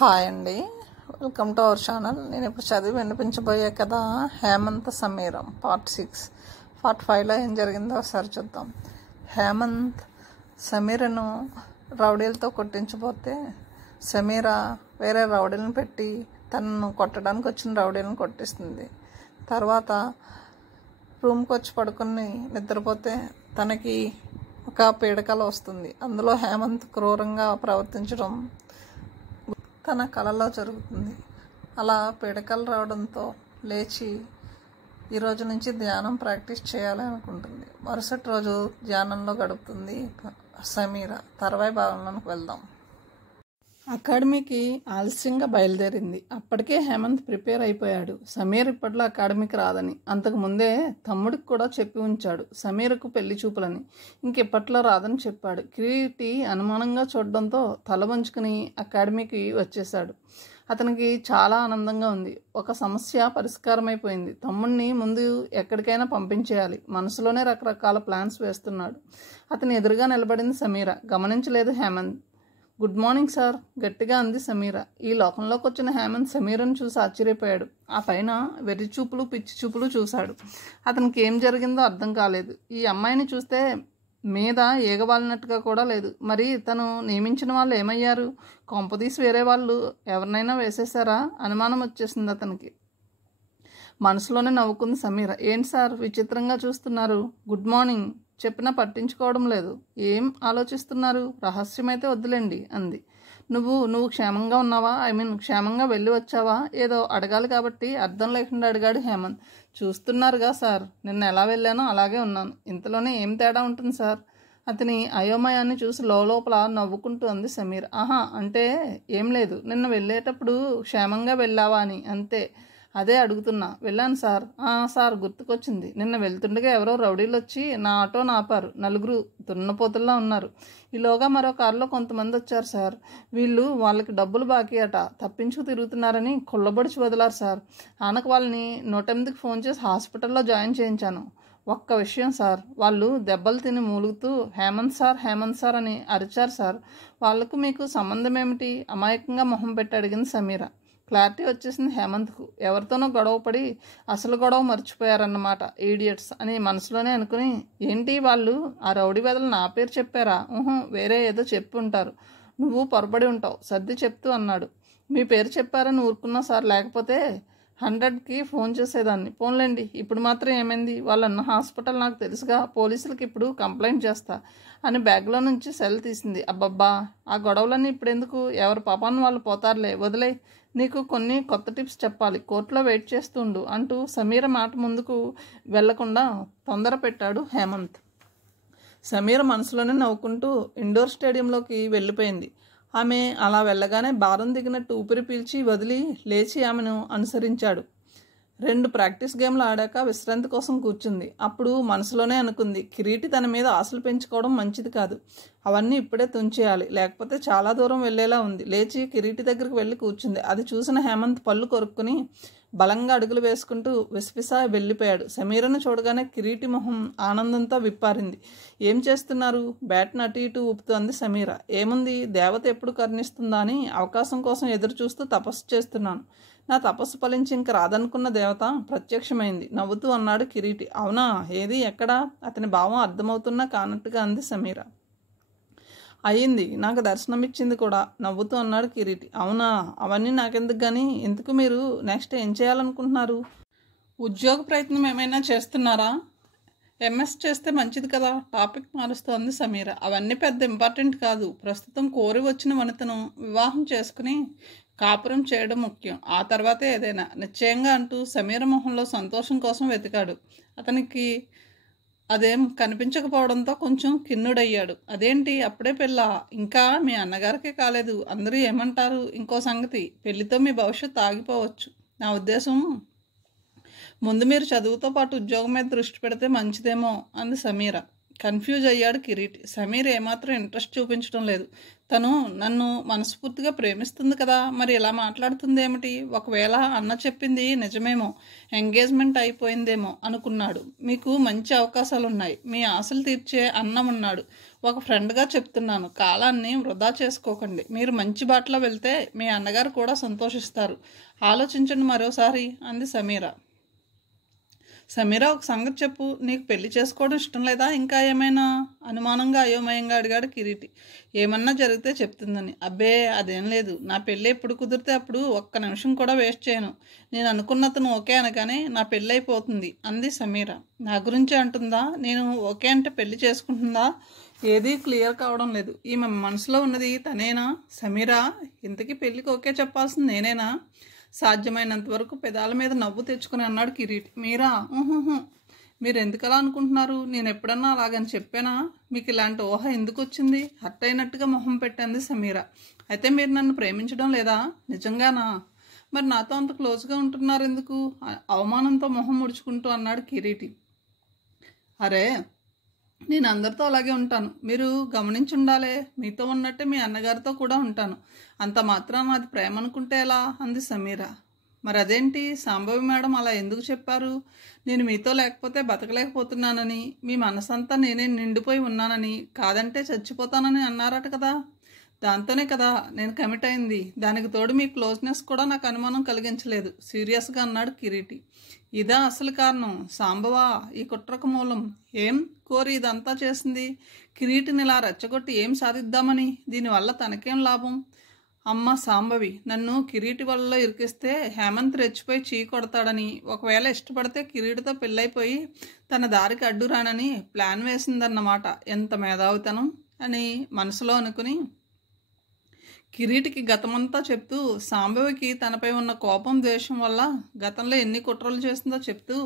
Hi అండి, welcome to our channel. నేను ఇప్పుడు చదివి వినిపించబోయే కథ హేమంత్ సమీరం పార్ట్ 6. పార్ట్ 5లో ఏం జరిగిందో ఒకసారి చూద్దాం. హేమంత్ సమీరను రౌడీలతో కొట్టించబోతే సమీర వేరే రౌడీలను పెట్టి తనను కొట్టడానికి వచ్చిన రౌడీలను కొట్టిస్తుంది. తర్వాత రూమ్కి వచ్చి పడుకుని నిద్రపోతే తనకి ఒక పీడకల వస్తుంది. అందులో హేమంత్ క్రూరంగా ప్రవర్తించడం తన కళలో జరుగుతుంది. అలా పీడకలు రావడంతో లేచి ఈరోజు నుంచి ధ్యానం ప్రాక్టీస్ చేయాలి అనుకుంటుంది. మరుసటి రోజు ధ్యానంలో గడుపుతుంది సమీర. తర్వాయి భాగంలోకి వెళ్దాం. అకాడమీకి ఆలస్యంగా బయలుదేరింది. అప్పటికే హేమంత్ ప్రిపేర్ అయిపోయాడు. సమీర్ ఇప్పట్లో అకాడమీకి రాదని. అంతకు ముందే తమ్ముడికి కూడా చెప్పి ఉంచాడు సమీరకు పెళ్లి చూపులని. ఇంకెప్పట్లో రాదని చెప్పాడు. కిరీటి అనుమానంగా చూడడంతో తల వంచుకుని అకాడమీకి వచ్చేశాడు. అతనికి చాలా ఆనందంగా ఉంది. ఒక సమస్య పరిష్కారం అయిపోయింది. తమ్ముడిని ముందు ఎక్కడికైనా పంపించేయాలి. మనసులోనే రకరకాల ప్లాన్స్ వేస్తున్నాడు. అతని ఎదురుగా నిలబడింది సమీర. గమనించలేదు హేమంత్. గుడ్ మార్నింగ్ సార్, గట్టిగా అంది సమీర. ఈ లోకంలోకి వచ్చిన హేమంత్ సమీరను చూసి ఆశ్చర్యపోయాడు. ఆ పైన వెర్రి చూపులు పిచ్చి చూపులు చూశాడు. అతనికి ఏం జరిగిందో అర్థం కాలేదు. ఈ అమ్మాయిని చూస్తే మీద ఏగవాలినట్టుగా కూడా లేదు. మరి తను నియమించిన వాళ్ళు ఏమయ్యారు? కొంపదీసి వేరే వాళ్ళు ఎవరినైనా వేసేశారా? అనుమానం వచ్చేసింది అతనికి. మనసులోనే నవ్వుకుంది సమీర. ఏంటి సార్ విచిత్రంగా చూస్తున్నారు? గుడ్ మార్నింగ్ చెప్పినా పట్టించుకోవడం లేదు. ఏం ఆలోచిస్తున్నారు? రహస్యమైతే వద్దులేండి అంది. నువ్వు క్షేమంగా ఉన్నావా? క్షేమంగా వెళ్ళి వచ్చావా? ఏదో అడగాలి కాబట్టి అర్థం లేకుండా అడిగాడు హేమంత్. చూస్తున్నారుగా సార్, నిన్న ఎలా వెళ్ళానో అలాగే ఉన్నాను. ఇంతలోనే ఏం తేడా ఉంటుంది సార్? అతని అయోమయాన్ని చూసి లోపల నవ్వుకుంటూ అంది సమీర్. ఆహా, అంటే ఏం లేదు. నిన్న వెళ్ళేటప్పుడు క్షేమంగా వెళ్ళావా అని. అంతే. అదే అడుగుతున్నా. వెళ్ళాను సార్. సార్ గుర్తుకొచ్చింది. నిన్న వెళ్తుండగా ఎవరో రౌడీలు వచ్చి నా ఆటోను ఆపారు. 4 దున్నపోతుల్లా ఉన్నారు. ఈలోగా మరో కారులో కొంతమంది వచ్చారు సార్. వాళ్ళకి డబ్బులు బాకీ అట. తప్పించుకు తిరుగుతున్నారని కొల్లబొడిచి వదిలారు సార్. ఆనకు వాళ్ళని 108కి ఫోన్ చేసి హాస్పిటల్లో జాయిన్ చేయించాను. ఒక్క విషయం సార్, వాళ్ళు దెబ్బలు తిని మూలుగుతూ హేమంత్ సార్ అని అరిచారు సార్. వాళ్లకు మీకు సంబంధం ఏమిటి? అమాయకంగా మొహం పెట్టి అడిగింది సమీర. క్లారిటీ వచ్చేసింది హేమంత్కు. ఎవరితోనో గొడవపడి అసలు గొడవ మర్చిపోయారన్నమాట. ఈడియట్స్ అని మనసులోనే అనుకుని, ఏంటి వాళ్ళు ఆ రౌడీ బదులు నా పేరు చెప్పారా? వేరే ఏదో చెప్పి ఉంటారు. నువ్వు పొరపడి ఉంటావు సర్ది చెప్తూ అన్నాడు. మీ పేరు చెప్పారని ఊరుకున్నా సార్, లేకపోతే 100కి ఫోన్ చేసేదాన్ని. ఫోన్లేండి, ఇప్పుడు మాత్రం ఏమైంది? వాళ్ళన్న హాస్పిటల్ నాకు తెలుసుగా. పోలీసులకి ఇప్పుడు కంప్లైంట్ చేస్తా అని బ్యాగ్లో నుంచి సెల్ తీసింది. అబ్బబ్బా, ఆ గొడవలన్నీ ఇప్పుడు ఎందుకు? ఎవరి పాపాన్ని వాళ్ళు పోతారులే, వదిలే. నీకు కొన్ని కొత్త టిప్స్ చెప్పాలి. కోర్టులో వెయిట్ చేస్తుండు అంటూ సమీర మాట ముందుకు వెళ్లకుండా తొందర పెట్టాడు హేమంత్. సమీర మనసులోనే నవ్వుకుంటూ ఇండోర్ స్టేడియంలోకి వెళ్ళిపోయింది. ఆమె అలా వెళ్ళగానే భారం దిగినట్టు ఊపిరి పీల్చి వదిలి లేచి ఆమెను అనుసరించాడు. 2 ప్రాక్టీస్ గేమ్లు ఆడాక విశ్రాంతి కోసం కూర్చుంది. అప్పుడు మనసులోనే అనుకుంది, కిరీటి తన మీద ఆశలు పెంచుకోవడం మంచిది కాదు. అవన్నీ ఇప్పుడే తుంచేయాలి, లేకపోతే చాలా దూరం వెళ్ళేలా ఉంది. లేచి కిరీటి దగ్గరికి వెళ్ళి కూర్చుంది. అది చూసిన హేమంత్ పళ్ళు కొరుక్కుని బలంగా అడుగులు వేసుకుంటూ విసవిసా వెళ్ళిపోయాడు. సమీరను చూడగానే కిరీటి మొహం ఆనందంతో విప్పారింది. ఏం చేస్తున్నారు? బ్యాట్ను అటు ఇటు ఊపుతోంది సమీర. ఏముంది, దేవత ఎప్పుడు కరుణిస్తుందా అని అవకాశం కోసం ఎదురు చూస్తూ తపస్సు చేస్తున్నాను. నా తపస్సు ఫలించి ఇంక రాదనుకున్న దేవత ప్రత్యక్షమైంది నవ్వుతూ అన్నాడు కిరీటి. అవునా? ఏది, ఎక్కడా? అతని భావం అర్థమవుతున్నా కానట్టుగా అంది సమీర. అయ్యింది, నాకు దర్శనమిచ్చింది కూడా నవ్వుతూ అన్నాడు కిరీటి. అవునా? అవన్నీ నాకెందుకు కానీ, ఎందుకు మీరు నెక్స్ట్ ఏం చేయాలనుకుంటున్నారు? ఉద్యోగ ప్రయత్నం ఏమైనా చేస్తున్నారా? ఎంఎస్ చేస్తే మంచిది కదా. టాపిక్ మారుస్తోంది సమీర. అవన్నీ పెద్ద ఇంపార్టెంట్ కాదు. ప్రస్తుతం కోరి వచ్చిన వనితను వివాహం చేసుకుని కాపురం చేయడం ముఖ్యం. ఆ తర్వాతే ఏదైనా నిశ్చయంగా అంటూ సమీర మొహంలో సంతోషం కోసం వెతికాడు. అతనికి అదేం కనిపించకపోవడంతో కొంచెం కిన్నుడయ్యాడు. అదేంటి అప్పుడే పెళ్ళా? ఇంకా మీ అన్నగారికే కాలేదు. అందరూ ఏమంటారు? ఇంకో సంగతి, పెళ్లితో మీ భవిష్యత్తు ఆగిపోవచ్చు. నా ఉద్దేశం, ముందు మీరు చదువుతో పాటు ఉద్యోగం మీద దృష్టి పెడితే మంచిదేమో అంది సమీర. కన్ఫ్యూజ్ అయ్యాడు కిరీటి. సమీర ఏమాత్రం ఇంట్రెస్ట్ చూపించడం లేదు. తను నన్ను మనస్ఫూర్తిగా ప్రేమిస్తుంది కదా, మరి ఇలా మాట్లాడుతుంది ఏమిటి? ఒకవేళ అన్న చెప్పింది నిజమేమో, ఎంగేజ్మెంట్ అయిపోయిందేమో అనుకున్నాడు. మీకు మంచి అవకాశాలున్నాయి, మీ ఆశలు తీర్చే అన్న ఉన్నాడు. ఒక ఫ్రెండ్గా చెప్తున్నాను, కాలాన్ని వృధా చేసుకోకండి. మీరు మంచి బాటలో వెళ్తే మీ అన్నగారు కూడా సంతోషిస్తారు. ఆలోచించండి మరోసారి అంది సమీర. సమీర, ఒక సంగతి చెప్పు, నీకు పెళ్లి చేసుకోవడం ఇష్టం లేదా? ఇంకా ఏమైనా? అనుమానంగా అయోమయంగా అడిగాడు కిరీటి. ఏమన్నా జరిగితే చెప్తుందని. అబ్బే అదేం లేదు, నా పెళ్ళి ఎప్పుడు కుదిరితే అప్పుడు ఒక్క నిమిషం కూడా వేస్ట్ చేయను. నేను అనుకున్నతను ఓకే అనగానే నా పెళ్ళి అయిపోతుంది అంది సమీర. నా గురించి అంటుందా? నేను ఓకే అంటే పెళ్లి చేసుకుంటుందా? ఏదీ క్లియర్ కావడం లేదు. ఈమె మనసులో ఉన్నది తనేనా? సమీర, ఇంతకీ పెళ్ళికి ఓకే చెప్పాల్సింది నేనేనా? సాధ్యమైనంత వరకు పెదాల మీద నవ్వు తెచ్చుకుని అన్నాడు కిరీటి. మీరా? మీరు ఎందుకలా అనుకుంటున్నారు? నేను ఎప్పుడన్నా అలాగని చెప్పానా? మీకు ఇలాంటి ఊహ ఎందుకు వచ్చింది? హర్ట్ అయినట్టుగా మొహం పెట్టింది సమీర. అయితే మీరు నన్ను ప్రేమించడం లేదా? నిజంగానా? మరి నాతో అంత క్లోజ్గా ఉంటున్నారు ఎందుకు? అవమానంతో మొహం ముడుచుకుంటూ అన్నాడు కిరీటి. అరే, నేను అందరితో అలాగే ఉంటాను, మీరు గమనించి ఉండాలే. మీతో ఉన్నట్టే మీ అన్నగారితో కూడా ఉంటాను. అంత మాత్రాన అది ప్రేమ అనుకుంటే ఎలా అంది సమీర. మరి అదేంటి, సాంబవి మేడం అలా ఎందుకు చెప్పారు? నేను మీతో లేకపోతే బతకలేకపోతున్నానని, మీ మనసంతా నేనే నిండిపోయి ఉన్నానని, కాదంటే చచ్చిపోతానని అన్నారట కదా. దాంతోనే కదా నేను కమిట్ అయింది. దానికి తోడు మీ క్లోజ్నెస్ కూడా నాకు అనుమానం కలిగించలేదు సీరియస్గా అన్నాడు కిరీటి. ఇదా అసలు కారణం? సాంబవా ఈ కుట్రకు మూలం? ఏం కోరి ఇదంతా చేసింది? కిరీటిని ఇలా రెచ్చగొట్టి ఏం సాధిద్దామని? దీనివల్ల తనకేం లాభం? అమ్మ సాంబవి, నన్ను కిరీటి వల్ల ఇరికిస్తే హేమంత్ రెచ్చిపోయి చీ కొడతాడని, ఒకవేళ ఇష్టపడితే కిరీటితో పెళ్ళైపోయి తన దారికి అడ్డురానని ప్లాన్ వేసిందన్నమాట. ఎంత మేధావితనం అని మనసులో అనుకుని కిరీటికి గతమంతా చెప్తూ, సాంబవికి తనపై ఉన్న కోపం ద్వేషం వల్ల గతంలో ఎన్ని కుట్రలు చేసిందో చెప్తూ,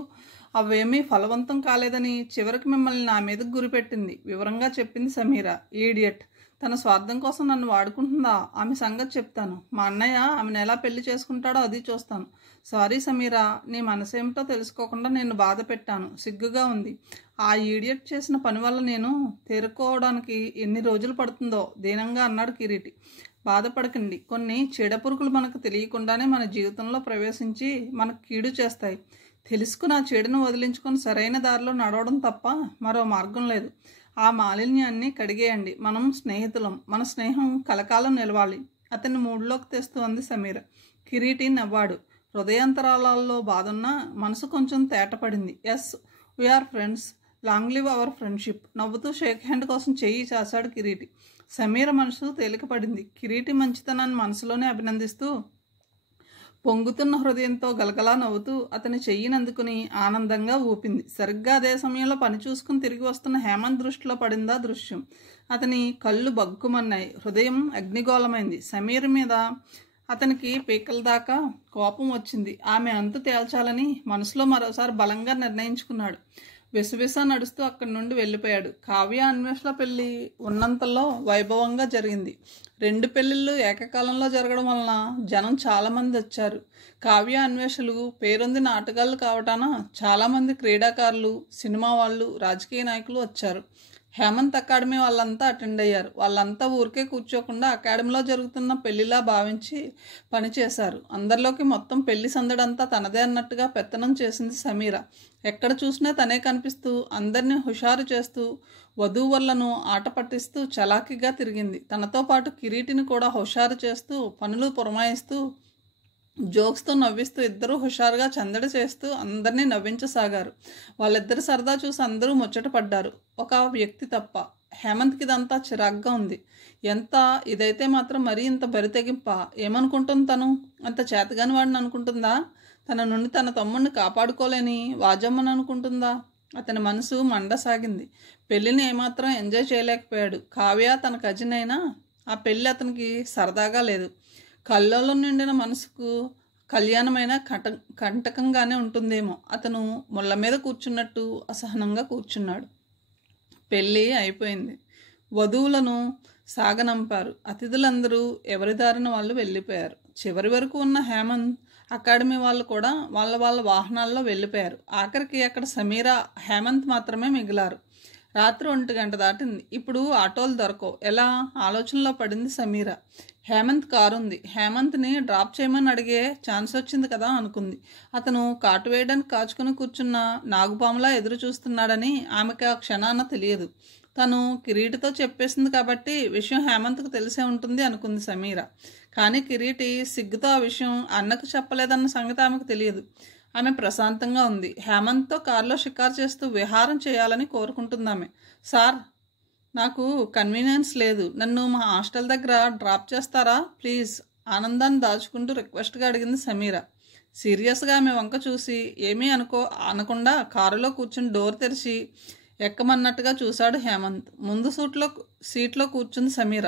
అవేమీ ఫలవంతం కాలేదని చివరికి మిమ్మల్ని నా మీదకు గురిపెట్టింది వివరంగా చెప్పింది సమీర. ఈడియట్, తన స్వార్థం కోసం నన్ను వాడుకుంటుందా? ఆమె సంగతి చెప్తాను. మా అన్నయ్య ఆమెను ఎలా పెళ్లి చేసుకుంటాడో అది చూస్తాను. సారీ సమీర, నీ మనసేమిటో తెలుసుకోకుండా నేను బాధ పెట్టాను, సిగ్గుగా ఉంది. ఆ ఈడియట్ చేసిన పని వల్ల నేను తేరుకోవడానికి ఎన్ని రోజులు పడుతుందో దీనంగా అన్నాడు కిరీటి. బాధపడకండి, కొన్ని చీడపురుగులు మనకు తెలియకుండానే మన జీవితంలో ప్రవేశించి మనకు కీడు చేస్తాయి. తెలుసుకుని ఆ చీడను వదిలించుకొని సరైన దారిలో నడవడం తప్ప మరో మార్గం లేదు. ఆ మాలిన్యాన్ని కడిగేయండి. మనం స్నేహితులం, మన స్నేహం కలకాలం నిలవాలి. అతన్ని మూడ్లోకి తెస్తూ అంది సమీర. కిరీటి నవ్వాడు. హృదయాంతరాలలో బాధున్నా మనసు కొంచెం తేటపడింది. Yes, we are friends, long live our friendship. నవ్వుతూ షేక్ హ్యాండ్ కోసం చెయ్యి చాశాడు కిరీటి. సమీర మనసు తేలికపడింది. కిరీటి మంచితనాన్ని మనసులోనే అభినందిస్తూ పొంగుతున్న హృదయంతో గలగలా నవ్వుతూ అతని చెయ్యినందుకుని ఆనందంగా ఊపింది. సరిగ్గా అదే సమయంలో పని చూసుకుని తిరిగి వస్తున్న హేమంత్ దృష్టిలో పడిందా దృశ్యం. అతని కళ్ళు బగ్గుమన్నాయి, హృదయం అగ్నిగోళమైంది. సమీర మీద అతనికి పీకల దాకా కోపం వచ్చింది. ఆమె అంతు తేల్చాలని మనసులో మరోసారి బలంగా నిర్ణయించుకున్నాడు. విసవిస నడుస్తూ అక్కడి నుండి వెళ్ళిపోయాడు. కావ్య అన్వేషణ పెళ్లి ఉన్నంతలో వైభవంగా జరిగింది. 2 పెళ్లిళ్ళు ఏకకాలంలో జరగడం వలన జనం చాలామంది వచ్చారు. కావ్య అన్వేషలు పేరొందిన ఆటగాళ్ళు కావటాన చాలామంది క్రీడాకారులు, సినిమా వాళ్ళు, రాజకీయ నాయకులు వచ్చారు. హేమంత్ అకాడమీ వాళ్ళంతా అటెండ్ అయ్యారు. వాళ్ళంతా ఊరికే కూర్చోకుండా అకాడమీలో జరుగుతున్న పెళ్లిలా భావించి పనిచేశారు. అందరిలోకి మొత్తం పెళ్లి సందడంతా తనదే అన్నట్టుగా పెత్తనం చేసింది సమీర. ఎక్కడ చూసినా తనే కనిపిస్తూ అందరినీ హుషారు చేస్తూ వధూవరులను ఆట పట్టిస్తూ చలాకీగా తిరిగింది. తనతో పాటు కిరీటిని కూడా హుషారు చేస్తూ పనులు పురమాయిస్తూ జోక్స్తో నవ్విస్తూ ఇద్దరూ హుషారుగా చందడి చేస్తూ అందరినీ నవ్వించసాగారు. వాళ్ళిద్దరు సరదా చూసి అందరూ ముచ్చట పడ్డారు, ఒక వ్యక్తి తప్ప. హేమంత్కి ఇదంతా చిరాగ్గా ఉంది. ఎంత ఇదైతే మాత్రం మరీ ఇంత బరితెగింప? ఏమనుకుంటుంది తను? అంత చేతగాని వాడిని అనుకుంటుందా? తన నుండి తన తమ్ముడిని కాపాడుకోలేని వాజమ్మని అనుకుంటుందా? అతని మనసు మండసాగింది. పెళ్ళిని ఏమాత్రం ఎంజాయ్ చేయలేకపోయాడు. కావ్య తన కజిన్ అయినా ఆ పెళ్ళి అతనికి సరదాగా లేదు. కళ్ళలో నిండిన మనసుకు కళ్యాణమైన కంటకంగానే ఉంటుందేమో. అతను ముళ్ళ మీద కూర్చున్నట్టు అసహనంగా కూర్చున్నాడు. పెళ్ళి అయిపోయింది. వధువులను సాగనంపారు. అతిథులందరూ ఎవరి దారిన వాళ్ళు వెళ్ళిపోయారు. చివరి వరకు ఉన్న హేమంత్ అకాడమీ వాళ్ళు కూడా వాళ్ళ వాళ్ళ వాహనాల్లో వెళ్ళిపోయారు. ఆఖరికి అక్కడ సమీర, హేమంత్ మాత్రమే మిగిలారు. రాత్రి 1 గంట దాటింది. ఇప్పుడు ఆటోలు దొరకవు. ఎలా? ఆలోచనలో పడింది సమీర. హేమంత్ కారు ఉంది. హేమంత్ని డ్రాప్ చేయమని అడిగే ఛాన్స్ వచ్చింది కదా అనుకుంది. అతను కాటు వేయడానికి కాచుకుని కూర్చున్న నాగుపాములా ఎదురు చూస్తున్నాడని ఆమెకి ఆ క్షణాన తెలియదు. తను కిరీటితో చెప్పేసింది కాబట్టి విషయం హేమంత్కు తెలిసే ఉంటుంది అనుకుంది సమీర. కానీ కిరీటి సిగ్గుతో ఆ విషయం అన్నకు చెప్పలేదన్న సంగతి ఆమెకు తెలియదు. ఆమె ప్రశాంతంగా ఉంది. హేమంత్తో కారులో షికారు చేస్తూ విహారం చేయాలని కోరుకుంటుంది ఆమె. సార్, నాకు కన్వీనియన్స్ లేదు. నన్ను మా హాస్టల్ దగ్గర డ్రాప్ చేస్తారా ప్లీజ్? ఆనందాన్ని దాచుకుంటూ రిక్వెస్ట్గా అడిగింది సమీర. సీరియస్గా ఆమె వంక చూసి ఏమీ అనకుండా కారులో కూర్చుని డోర్ తెరిచి ఎక్కమన్నట్టుగా చూశాడు హేమంత్. ముందు సీట్లో కూర్చుంది సమీర.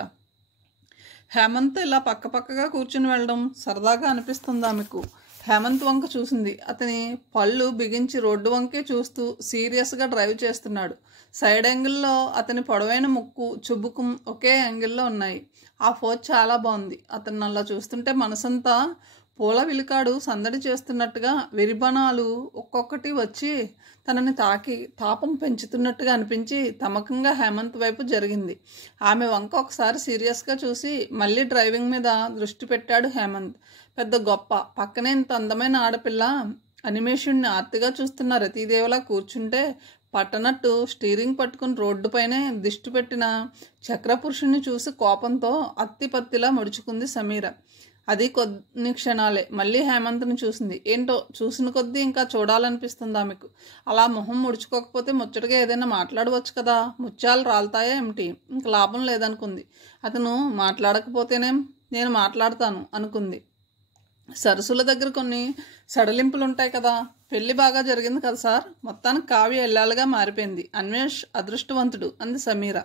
హేమంత్ ఇలా పక్కపక్కగా కూర్చుని వెళ్ళడం సరదాగా అనిపిస్తుంది ఆమెకు. హేమంత్ వంక చూసింది. అతని పళ్ళు బిగించి రోడ్డు వంకే చూస్తూ సీరియస్గా డ్రైవ్ చేస్తున్నాడు. సైడ్ యాంగిల్లో అతని పొడవైన ముక్కు, చుబుకం ఒకే యాంగిల్లో ఉన్నాయి. ఆ ఫోజ్ చాలా బాగుంది. అతను అలా చూస్తుంటే మనసంతా పూల విలికాడు సందడి చేస్తున్నట్టుగా విరిబణాలు ఒక్కొక్కటి వచ్చి తనని తాకి తాపం పెంచుతున్నట్టుగా అనిపించి తమకంగా హేమంత్ వైపు జరిగింది. ఆమె వంక ఒకసారి సీరియస్గా చూసి మళ్ళీ డ్రైవింగ్ మీద దృష్టి పెట్టాడు హేమంత్. పెద్ద గొప్ప పక్కనే ఇంత అందమైన ఆడపిల్ల అనిమేషుణ్ణి ఆర్తిగా చూస్తున్న రతీదేవిలా కూర్చుంటే పట్టనట్టు స్టీరింగ్ పట్టుకుని రోడ్డుపైనే దిష్టి పెట్టిన చక్రపురుషుణ్ణి చూసి కోపంతో అత్తిపత్తిలా ముడుచుకుంది సమీర. అది కొన్ని క్షణాలే. మళ్ళీ హేమంత్ని చూసింది. ఏంటో చూసిన కొద్దీ ఇంకా చూడాలనిపిస్తుంది ఆమెకు. అలా మొహం ముడుచుకోకపోతే ముచ్చటగా ఏదైనా మాట్లాడవచ్చు కదా. ముత్యాలు రాలుతాయా ఏమిటి? ఇంక లాభం లేదనుకుంది. అతను మాట్లాడకపోతేనేం, నేను మాట్లాడతాను అనుకుంది. సరస్సుల దగ్గర కొన్ని సడలింపులు ఉంటాయి కదా. పెళ్లి బాగా జరిగింది కదా సార్? మొత్తానికి కావ్య ఎల్లాలుగా మారిపోయింది. అన్వేష్ అదృష్టవంతుడు అంది సమీర.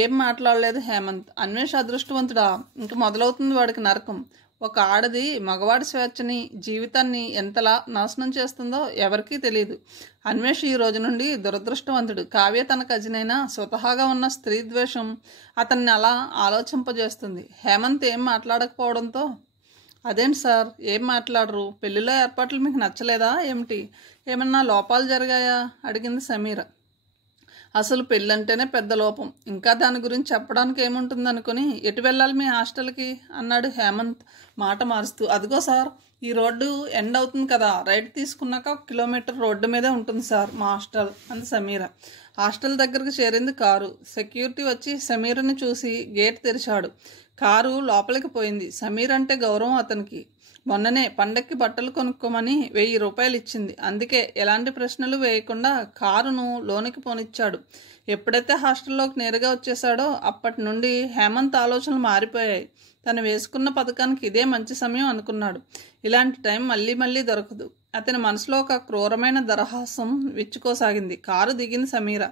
ఏం మాట్లాడలేదు హేమంత్. అన్వేష్ అదృష్టవంతుడా? ఇంక మొదలవుతుంది వాడికి నరకం. ఒక ఆడది మగవాడి స్వేచ్ఛని, జీవితాన్ని ఎంతలా నాశనం చేస్తుందో ఎవరికీ తెలియదు. అన్వేష్ ఈ రోజు నుండి దురదృష్టవంతుడు. కావ్య తన కజినైనా స్వతహాగా ఉన్న స్త్రీ ద్వేషం అతన్ని అలా ఆలోచింపజేస్తుంది. హేమంత్ ఏం మాట్లాడకపోవడంతో, అదేంటి సార్ ఏం మాట్లాడరు? పెళ్లిలో ఏర్పాట్లు మీకు నచ్చలేదా ఏమిటి? ఏమన్నా లోపాలు జరిగాయా అడిగింది సమీర. అసలు పెళ్ళంటేనే పెద్ద లోపం. ఇంకా దాని గురించి చెప్పడానికి ఏముంటుంది అనుకుని ఎటు వెళ్ళాలి మీ హాస్టల్కి అన్నాడు హేమంత్ మాట మారుస్తూ. అదిగో సార్, ఈ రోడ్డు ఎండ్ అవుతుంది కదా, రైట్ తీసుకున్నాక 1 కిలోమీటర్ రోడ్డు మీదే ఉంటుంది సార్ మా హాస్టల్ అంది సమీర. హాస్టల్ దగ్గరకు చేరింది కారు. సెక్యూరిటీ వచ్చి సమీరని చూసి గేట్ తెరిచాడు. కారు లోపలికి పోయింది. సమీర్ అంటే గౌరవం అతనికి. మొన్ననే పండక్కి బట్టలు కొనుక్కోమని 1000 రూపాయలు ఇచ్చింది. అందుకే ఎలాంటి ప్రశ్నలు వేయకుండా కారును లోనికి పోనిచ్చాడు. ఎప్పుడైతే హాస్టల్లోకి నేరుగా వచ్చేశాడో అప్పటి నుండి హేమంత్ ఆలోచనలు మారిపోయాయి. తను వేసుకున్న పథకానికి ఇదే మంచి సమయం అనుకున్నాడు. ఇలాంటి టైం మళ్ళీ మళ్ళీ దొరకదు. అతని మనసులో ఒక క్రూరమైన దరహాసం విచ్చుకోసాగింది. కారు దిగింది సమీర.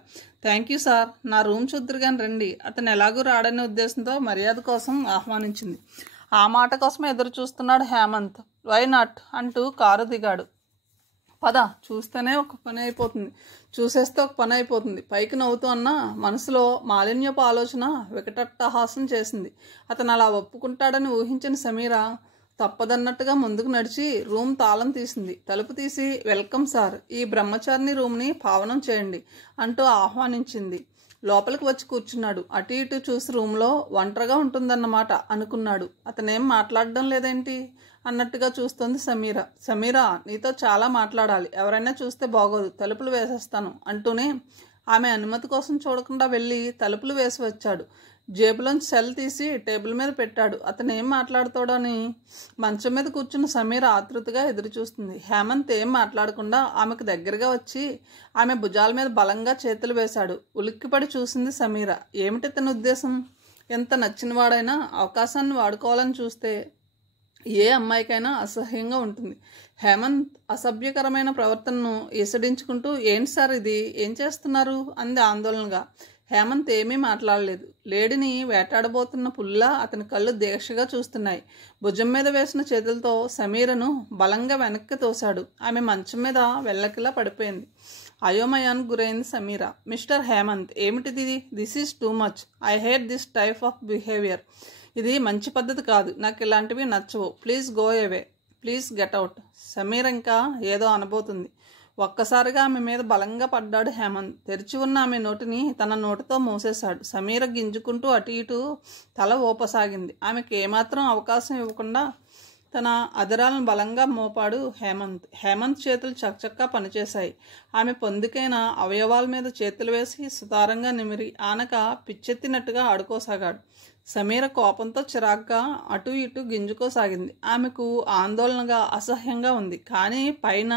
థ్యాంక్ యూ సార్, నా రూమ్ చూద్దురుగాని రండి. అతను ఎలాగూ రాడనే ఉద్దేశంతో మర్యాద కోసం ఆహ్వానించింది. ఆ మాట కోసం ఎదురు చూస్తున్నాడు హేమంత్. వై నాట్ అంటూ కారు దిగాడు. పద, చూస్తేనే ఒక పని అయిపోతుంది, చూసేస్తే ఒక పని అయిపోతుంది పైకి నవ్వుతూ అన్న మనసులో మాలిన్యపు ఆలోచన వికటట్టహాసం చేసింది. అతను అలా ఒప్పుకుంటాడని ఊహించిన సమీర తప్పదన్నట్టుగా ముందుకు నడిచి రూమ్ తాళం తీసింది. తలుపు తీసి వెల్కమ్ సార్, ఈ బ్రహ్మచారిని రూమ్ని పావనం చేయండి అంటూ ఆహ్వానించింది. లోపలికి వచ్చి కూర్చున్నాడు. అటు ఇటు చూసి రూమ్లో ఒంటరిగా ఉంటుందన్నమాట అనుకున్నాడు. అతనేం మాట్లాడడం లేదేంటి అన్నట్టుగా చూస్తోంది సమీర. సమీర, నీతో చాలా మాట్లాడాలి, ఎవరైనా చూస్తే బాగోదు, తలుపులు వేసేస్తాను అంటూనే ఆమె అనుమతి కోసం చూడకుండా వెళ్ళి తలుపులు వేసి వచ్చాడు. జేబులోంచి సెల్ తీసి టేబుల్ మీద పెట్టాడు. అతను ఏం మాట్లాడుతాడని మంచం మీద కూర్చున్న సమీర ఆతృతగా ఎదురు చూస్తుంది. హేమంత్ ఏం మాట్లాడకుండా ఆమెకు దగ్గరగా వచ్చి ఆమె భుజాల మీద బలంగా చేతులు వేశాడు. ఉలిక్కిపడి చూసింది సమీర. ఏమిటి తన ఉద్దేశం? ఎంత నచ్చినవాడైనా అవకాశాన్ని వాడుకోవాలని చూస్తే ఏ అమ్మాయికైనా అసహ్యంగా ఉంటుంది. హేమంత్ అసభ్యకరమైన ప్రవర్తనను ఈసడించుకుంటూ ఏంటి సార్ ఇది, ఏం చేస్తున్నారు అంది ఆందోళనగా. హేమంత్ ఏమీ మాట్లాడలేదు. లేడిని వేటాడబోతున్న పుల్లా అతని కళ్ళు దీక్షగా చూస్తున్నాయి. భుజం మీద వేసిన చేతులతో సమీరను బలంగా వెనక్కి తోశాడు. ఆమె మంచం మీద వెళ్ళకిలా పడిపోయింది. అయోమయానికి గురైంది సమీర. మిస్టర్ హేమంత్, ఏమిటిది? This is too much. I hate this type of behaviour. ఇది మంచి పద్ధతి కాదు. నాకు ఇలాంటివి నచ్చవు. Please go away. Please get out. Sameera ఇంకా ఏదో అనబోతుంది. ఒక్కసారిగా ఆమె మీద బలంగా పడ్డాడు హేమంత్. తెరిచి ఉన్న ఆమె నోటిని తన నోటితో మూసేశాడు. సమీర గింజుకుంటూ అటు ఇటు తల ఊపసాగింది. ఆమెకి ఏమాత్రం అవకాశం ఇవ్వకుండా తన అదరాలను బలంగా మోపాడు హేమంత్. హేమంత్ చేతులు చకచక్కా పనిచేశాయి. ఆమె పొందికైన అవయవాల మీద చేతులు వేసి సుతారంగా నిమిరి ఆనక పిచ్చెత్తినట్టుగా ఆడుకోసాగాడు. సమీర కోపంతో చిరాగ్గా అటు ఇటు గింజుకోసాగింది. ఆమెకు ఆందోళనగా అసహ్యంగా ఉంది. కానీ పైన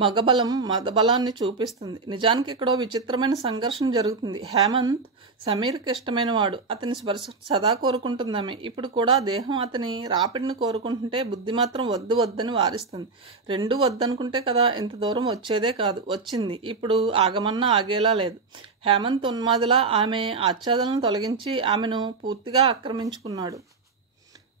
మగబలం మదబలాన్ని చూపిస్తుంది. నిజానికి ఇక్కడో విచిత్రమైన సంఘర్షణ జరుగుతుంది. హేమంత్ సమీర్కి ఇష్టమైన వాడు. అతని స్పర్శ సదా కోరుకుంటుందామె. ఇప్పుడు కూడా దేహం అతని రాపిడిని కోరుకుంటుంటే బుద్ధి మాత్రం వద్దు వద్దని వారిస్తుంది. రెండూ వద్దనుకుంటే కదా ఇంత దూరం వచ్చేదే కాదు. వచ్చింది. ఇప్పుడు ఆగమన్నా ఆగేలా లేదు. హేమంత్ ఉన్మాదిలా ఆమె ఆచ్ఛాదనను తొలగించి ఆమెను పూర్తిగా ఆక్రమించుకున్నాడు.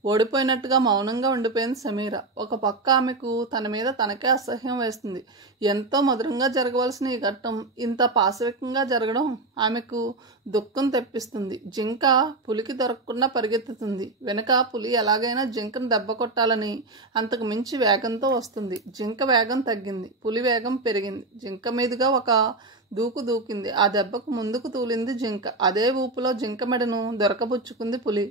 ఓడిపోయినట్టుగా మౌనంగా ఉండిపోయింది సమీర. ఒక పక్క ఆమెకు తన మీద తనకే అసహ్యం వేస్తుంది. ఎంతో మధురంగా జరగవలసిన ఈ ఘట్టం ఇంత పాశవికంగా జరగడం ఆమెకు దుఃఖం తెప్పిస్తుంది. జింక పులికి దొరకకుండా పరిగెత్తుతుంది. వెనక పులి ఎలాగైనా జింకను దెబ్బ కొట్టాలని అంతకు మించి వేగంతో వస్తుంది. జింక వేగం తగ్గింది. పులి వేగం పెరిగింది. జింక మీదుగా ఒక దూకింది. ఆ దెబ్బకు ముందుకు తూలింది జింక. అదే ఊపులో జింక మెడను దొరకబుచ్చుకుంది పులి.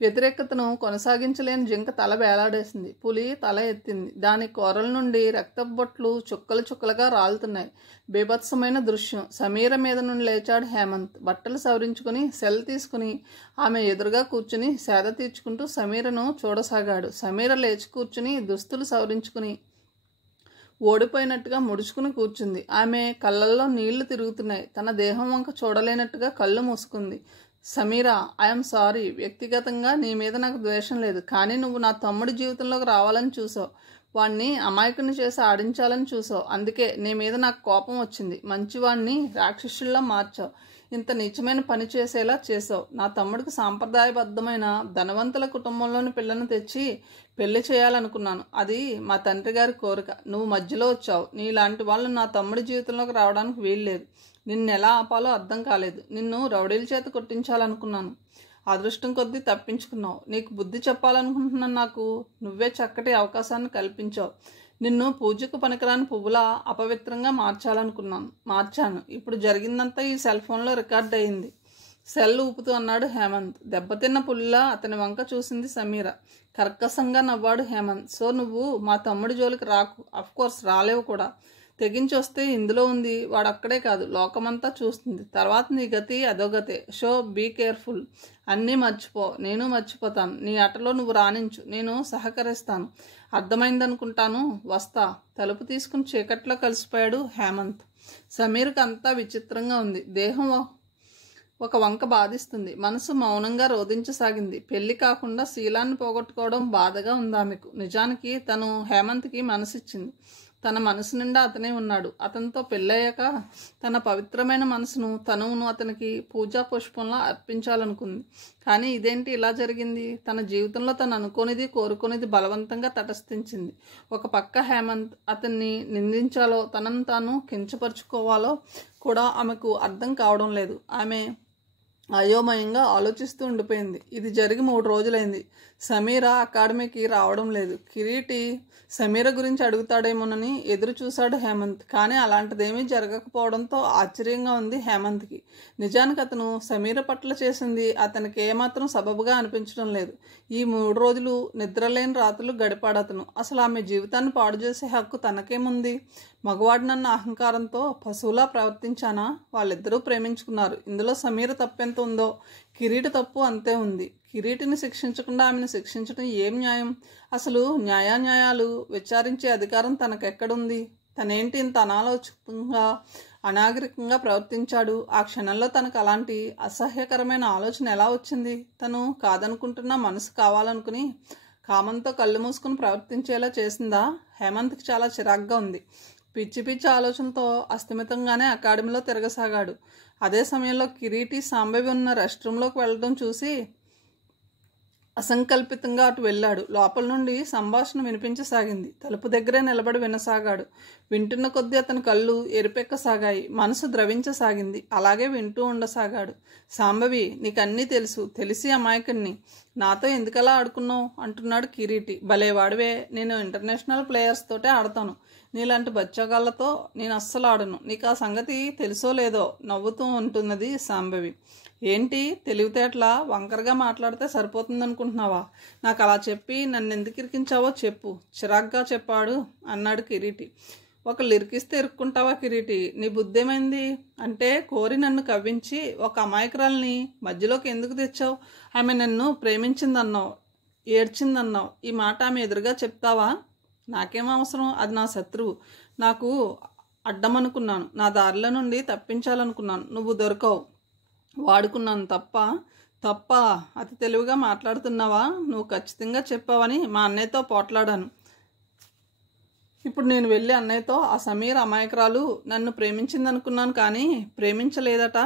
వ్యతిరేకతను కొనసాగించలేని జింక తల వేలాడేసింది. పులి తల ఎత్తింది. దాని కూరల నుండి రక్తపు బొట్లు చుక్కలు చుక్కలుగా రాలుతున్నాయి. బీభత్సమైన దృశ్యం. సమీర మీద నుండి లేచాడు హేమంత్. బట్టలు సవరించుకుని సెల్ తీసుకుని ఆమె ఎదురుగా కూర్చుని సేద తీర్చుకుంటూ సమీరను చూడసాగాడు. సమీర లేచి కూర్చుని దుస్తులు సవరించుకుని ఓడిపోయినట్టుగా ముడుచుకుని కూర్చుంది. ఆమె కళ్ళల్లో నీళ్లు తిరుగుతున్నాయి. తన దేహం వంక చూడలేనట్టుగా కళ్ళు మూసుకుంది. Sameera, I'm sorry. వ్యక్తిగతంగా నీ మీద నాకు ద్వేషం లేదు. కానీ నువ్వు నా తమ్ముడి జీవితంలోకి రావాలని చూసావు. వాణ్ణి అమాయకుని చేసి ఆడించాలని చూసావు. అందుకే నీ మీద నాకు కోపం వచ్చింది. మంచివాణ్ణి రాక్షసుల్లా మార్చావు. ఇంత నీచమైన పని చేసేలా చేసావు. నా తమ్ముడికి సాంప్రదాయబద్ధమైన ధనవంతుల కుటుంబంలోని పిల్లను తెచ్చి పెళ్లి చేయాలనుకున్నాను. అది మా తండ్రి గారి కోరిక. నువ్వు మధ్యలో వచ్చావు. నీలాంటి వాళ్ళు నా తమ్ముడి జీవితంలోకి రావడానికి వీల్లేదు. నిన్నెలా ఆపాలో అర్థం కాలేదు. నిన్ను రౌడీల చేత కొట్టించాలనుకున్నాను. అదృష్టం కొద్దీ తప్పించుకున్నావు. నీకు బుద్ధి చెప్పాలనుకుంటున్నాను. నాకు నువ్వే చక్కటి అవకాశాన్ని కల్పించావు. నిన్ను పూజకు పనికిరాని పువ్వులా అపవిత్రంగా మార్చాను. ఇప్పుడు జరిగిందంతా ఈ సెల్ ఫోన్లో రికార్డ్ అయింది. సెల్ ఊపుతూ అన్నాడు హేమంత్. దెబ్బతిన్న పుల్లిలా అతని వంక చూసింది సమీర. కర్కశంగా నవ్వాడు హేమంత్. సో నువ్వు మా తమ్ముడి జోలికి రాకు. అఫ్కోర్స్ రాలేవు కూడా. తెగించి వస్తే ఇందులో ఉంది. వాడు అక్కడే కాదు, లోకమంతా చూస్తుంది. తర్వాత నీ గతి అదోగతే. Show be careful. అన్నీ మర్చిపో. నేను మర్చిపోతాను. నీ ఆటలో నువ్వు రాణించు. నేను సహకరిస్తాను. అర్థమైందనుకుంటాను. వస్తా. తలుపు తీసుకుని చీకట్లో కలిసిపోయాడు హేమంత్. సమీర్కి అంతా విచిత్రంగా ఉంది. దేహం ఒక వంక బాధిస్తుంది. మనసు మౌనంగా రోధించసాగింది. పెళ్లి కాకుండా శీలాన్ని పోగొట్టుకోవడం బాధగా ఉంది ఆమెకు. నిజానికి తను హేమంత్కి మనసిచ్చింది. తన మనసు నిండా అతనే ఉన్నాడు. అతనితో పెళ్ళయ్యాక తన పవిత్రమైన మనసును తనువును అతనికి పూజా పుష్పంలా అర్పించాలనుకుంది. కానీ ఇదేంటి ఇలా జరిగింది? తన జీవితంలో తను అనుకోనిది కోరుకునేది బలవంతంగా తటస్థించింది. ఒక పక్క హేమంత్ అతన్ని నిందించాలో తనను తాను కించపరుచుకోవాలో కూడా ఆమెకు అర్థం కావడం లేదు. ఆమె అయోమయంగా ఆలోచిస్తూ ఉండిపోయింది. ఇది జరిగి 3 రోజులైంది. సమీర అకాడమీకి రావడం లేదు. కిరీటి సమీర గురించి అడుగుతాడేమోనని ఎదురు చూశాడు హేమంత్. కానీ అలాంటిదేమీ జరగకపోవడంతో ఆశ్చర్యంగా ఉంది హేమంత్కి. నిజానికి అతను సమీర పట్ల చేసింది అతనికి ఏమాత్రం సబబుగా అనిపించడం లేదు. ఈ 3 రోజులు నిద్రలేని రాత్రులు గడిపాడు అతను. అసలు ఆమె జీవితాన్ని పాడు చేసే హక్కు తనకేముంది? మగవాడినన్న అహంకారంతో పశువులా ప్రవర్తించానా? వాళ్ళిద్దరూ ప్రేమించుకున్నారు. ఇందులో సమీర తప్పెంత ఉందో కిరీటి తప్పు అంతే ఉంది. కిరీటిని శిక్షించకుండా ఆమెను శిక్షించడం ఏం న్యాయం? అసలు న్యాయాన్యాయాలు విచారించే అధికారం తనకెక్కడుంది? తనేంటి ఇంత అనాలోచితంగా అనాగరికంగా ప్రవర్తించాడు? ఆ క్షణంలో తనకు అలాంటి అసహ్యకరమైన ఆలోచన ఎలా వచ్చింది? తను కాదనుకుంటున్న మనసు కావాలనుకుని కామంతో కళ్ళు మూసుకుని ప్రవర్తించేలా చేసిందా? హేమంత్కి చాలా చిరాగ్గా ఉంది. పిచ్చి పిచ్చి ఆలోచనతో అస్థిమితంగానే అకాడమీలో తిరగసాగాడు. అదే సమయంలో కిరీటి సాంబవి ఉన్న రెస్ట్ రూమ్లోకి వెళ్ళడం చూసి అసంకల్పితంగా అటు వెళ్ళాడు. లోపల నుండి సంభాషణ వినిపించసాగింది. తలుపు దగ్గరే నిలబడి వినసాగాడు. వింటున్న కొద్దీ అతని కళ్ళు ఎరిపెక్కసాగాయి. మనసు ద్రవించసాగింది. అలాగే వింటూ ఉండసాగాడు. సాంబవి, నీకన్నీ తెలుసు. తెలిసి అమాయకుణ్ణి. నాతో ఎందుకలా ఆడుకున్నావు అంటున్నాడు కిరీటి. భలేవాడివే. నేను ఇంటర్నేషనల్ ప్లేయర్స్ తోటే ఆడతాను. నీలాంటి బచ్చగాళ్ళతో నేను అస్సలు ఆడను. నీకు ఆ సంగతి తెలుసో లేదో నవ్వుతూ ఉంటున్నది శాంభవి. ఏంటి తెలివితేటలా వంకరగా మాట్లాడితే సరిపోతుందనుకుంటున్నావా? నాకు అలా చెప్పి నన్ను ఎందుకు ఇరికించావో చెప్పు, చిరాగ్గా చెప్పాడు అన్నాడు కిరీటి. ఒకళ్ళు ఇరికిస్తే ఇరుక్కుంటావా కిరీటి? నీ బుద్ధేమైంది? అంటే కోరి నన్ను కవ్వించి ఒక అమాయకురాల్ని మధ్యలోకి ఎందుకు తెచ్చావు? ఆమె నన్ను ప్రేమించిందన్నావు, ఏడ్చిందన్నావు. ఈ మాట ఆమె ఎదురుగా చెప్తావా? నాకేం అవసరం? అది నా శత్రువు. నాకు అడ్డమనుకున్నాను, నా దారిలో నుండి తప్పించాలనుకున్నాను. నువ్వు దొరకవు, వాడుకున్నాను. తప్ప అతి తెలివిగా మాట్లాడుతున్నావా? నువ్వు ఖచ్చితంగా చెప్పావని మా అన్నయ్యతో పోట్లాడాను. ఇప్పుడు నేను వెళ్ళి అన్నయ్యతో ఆ సమీర అమాయకురాలు నన్ను ప్రేమించిందనుకున్నాను కానీ ప్రేమించలేదట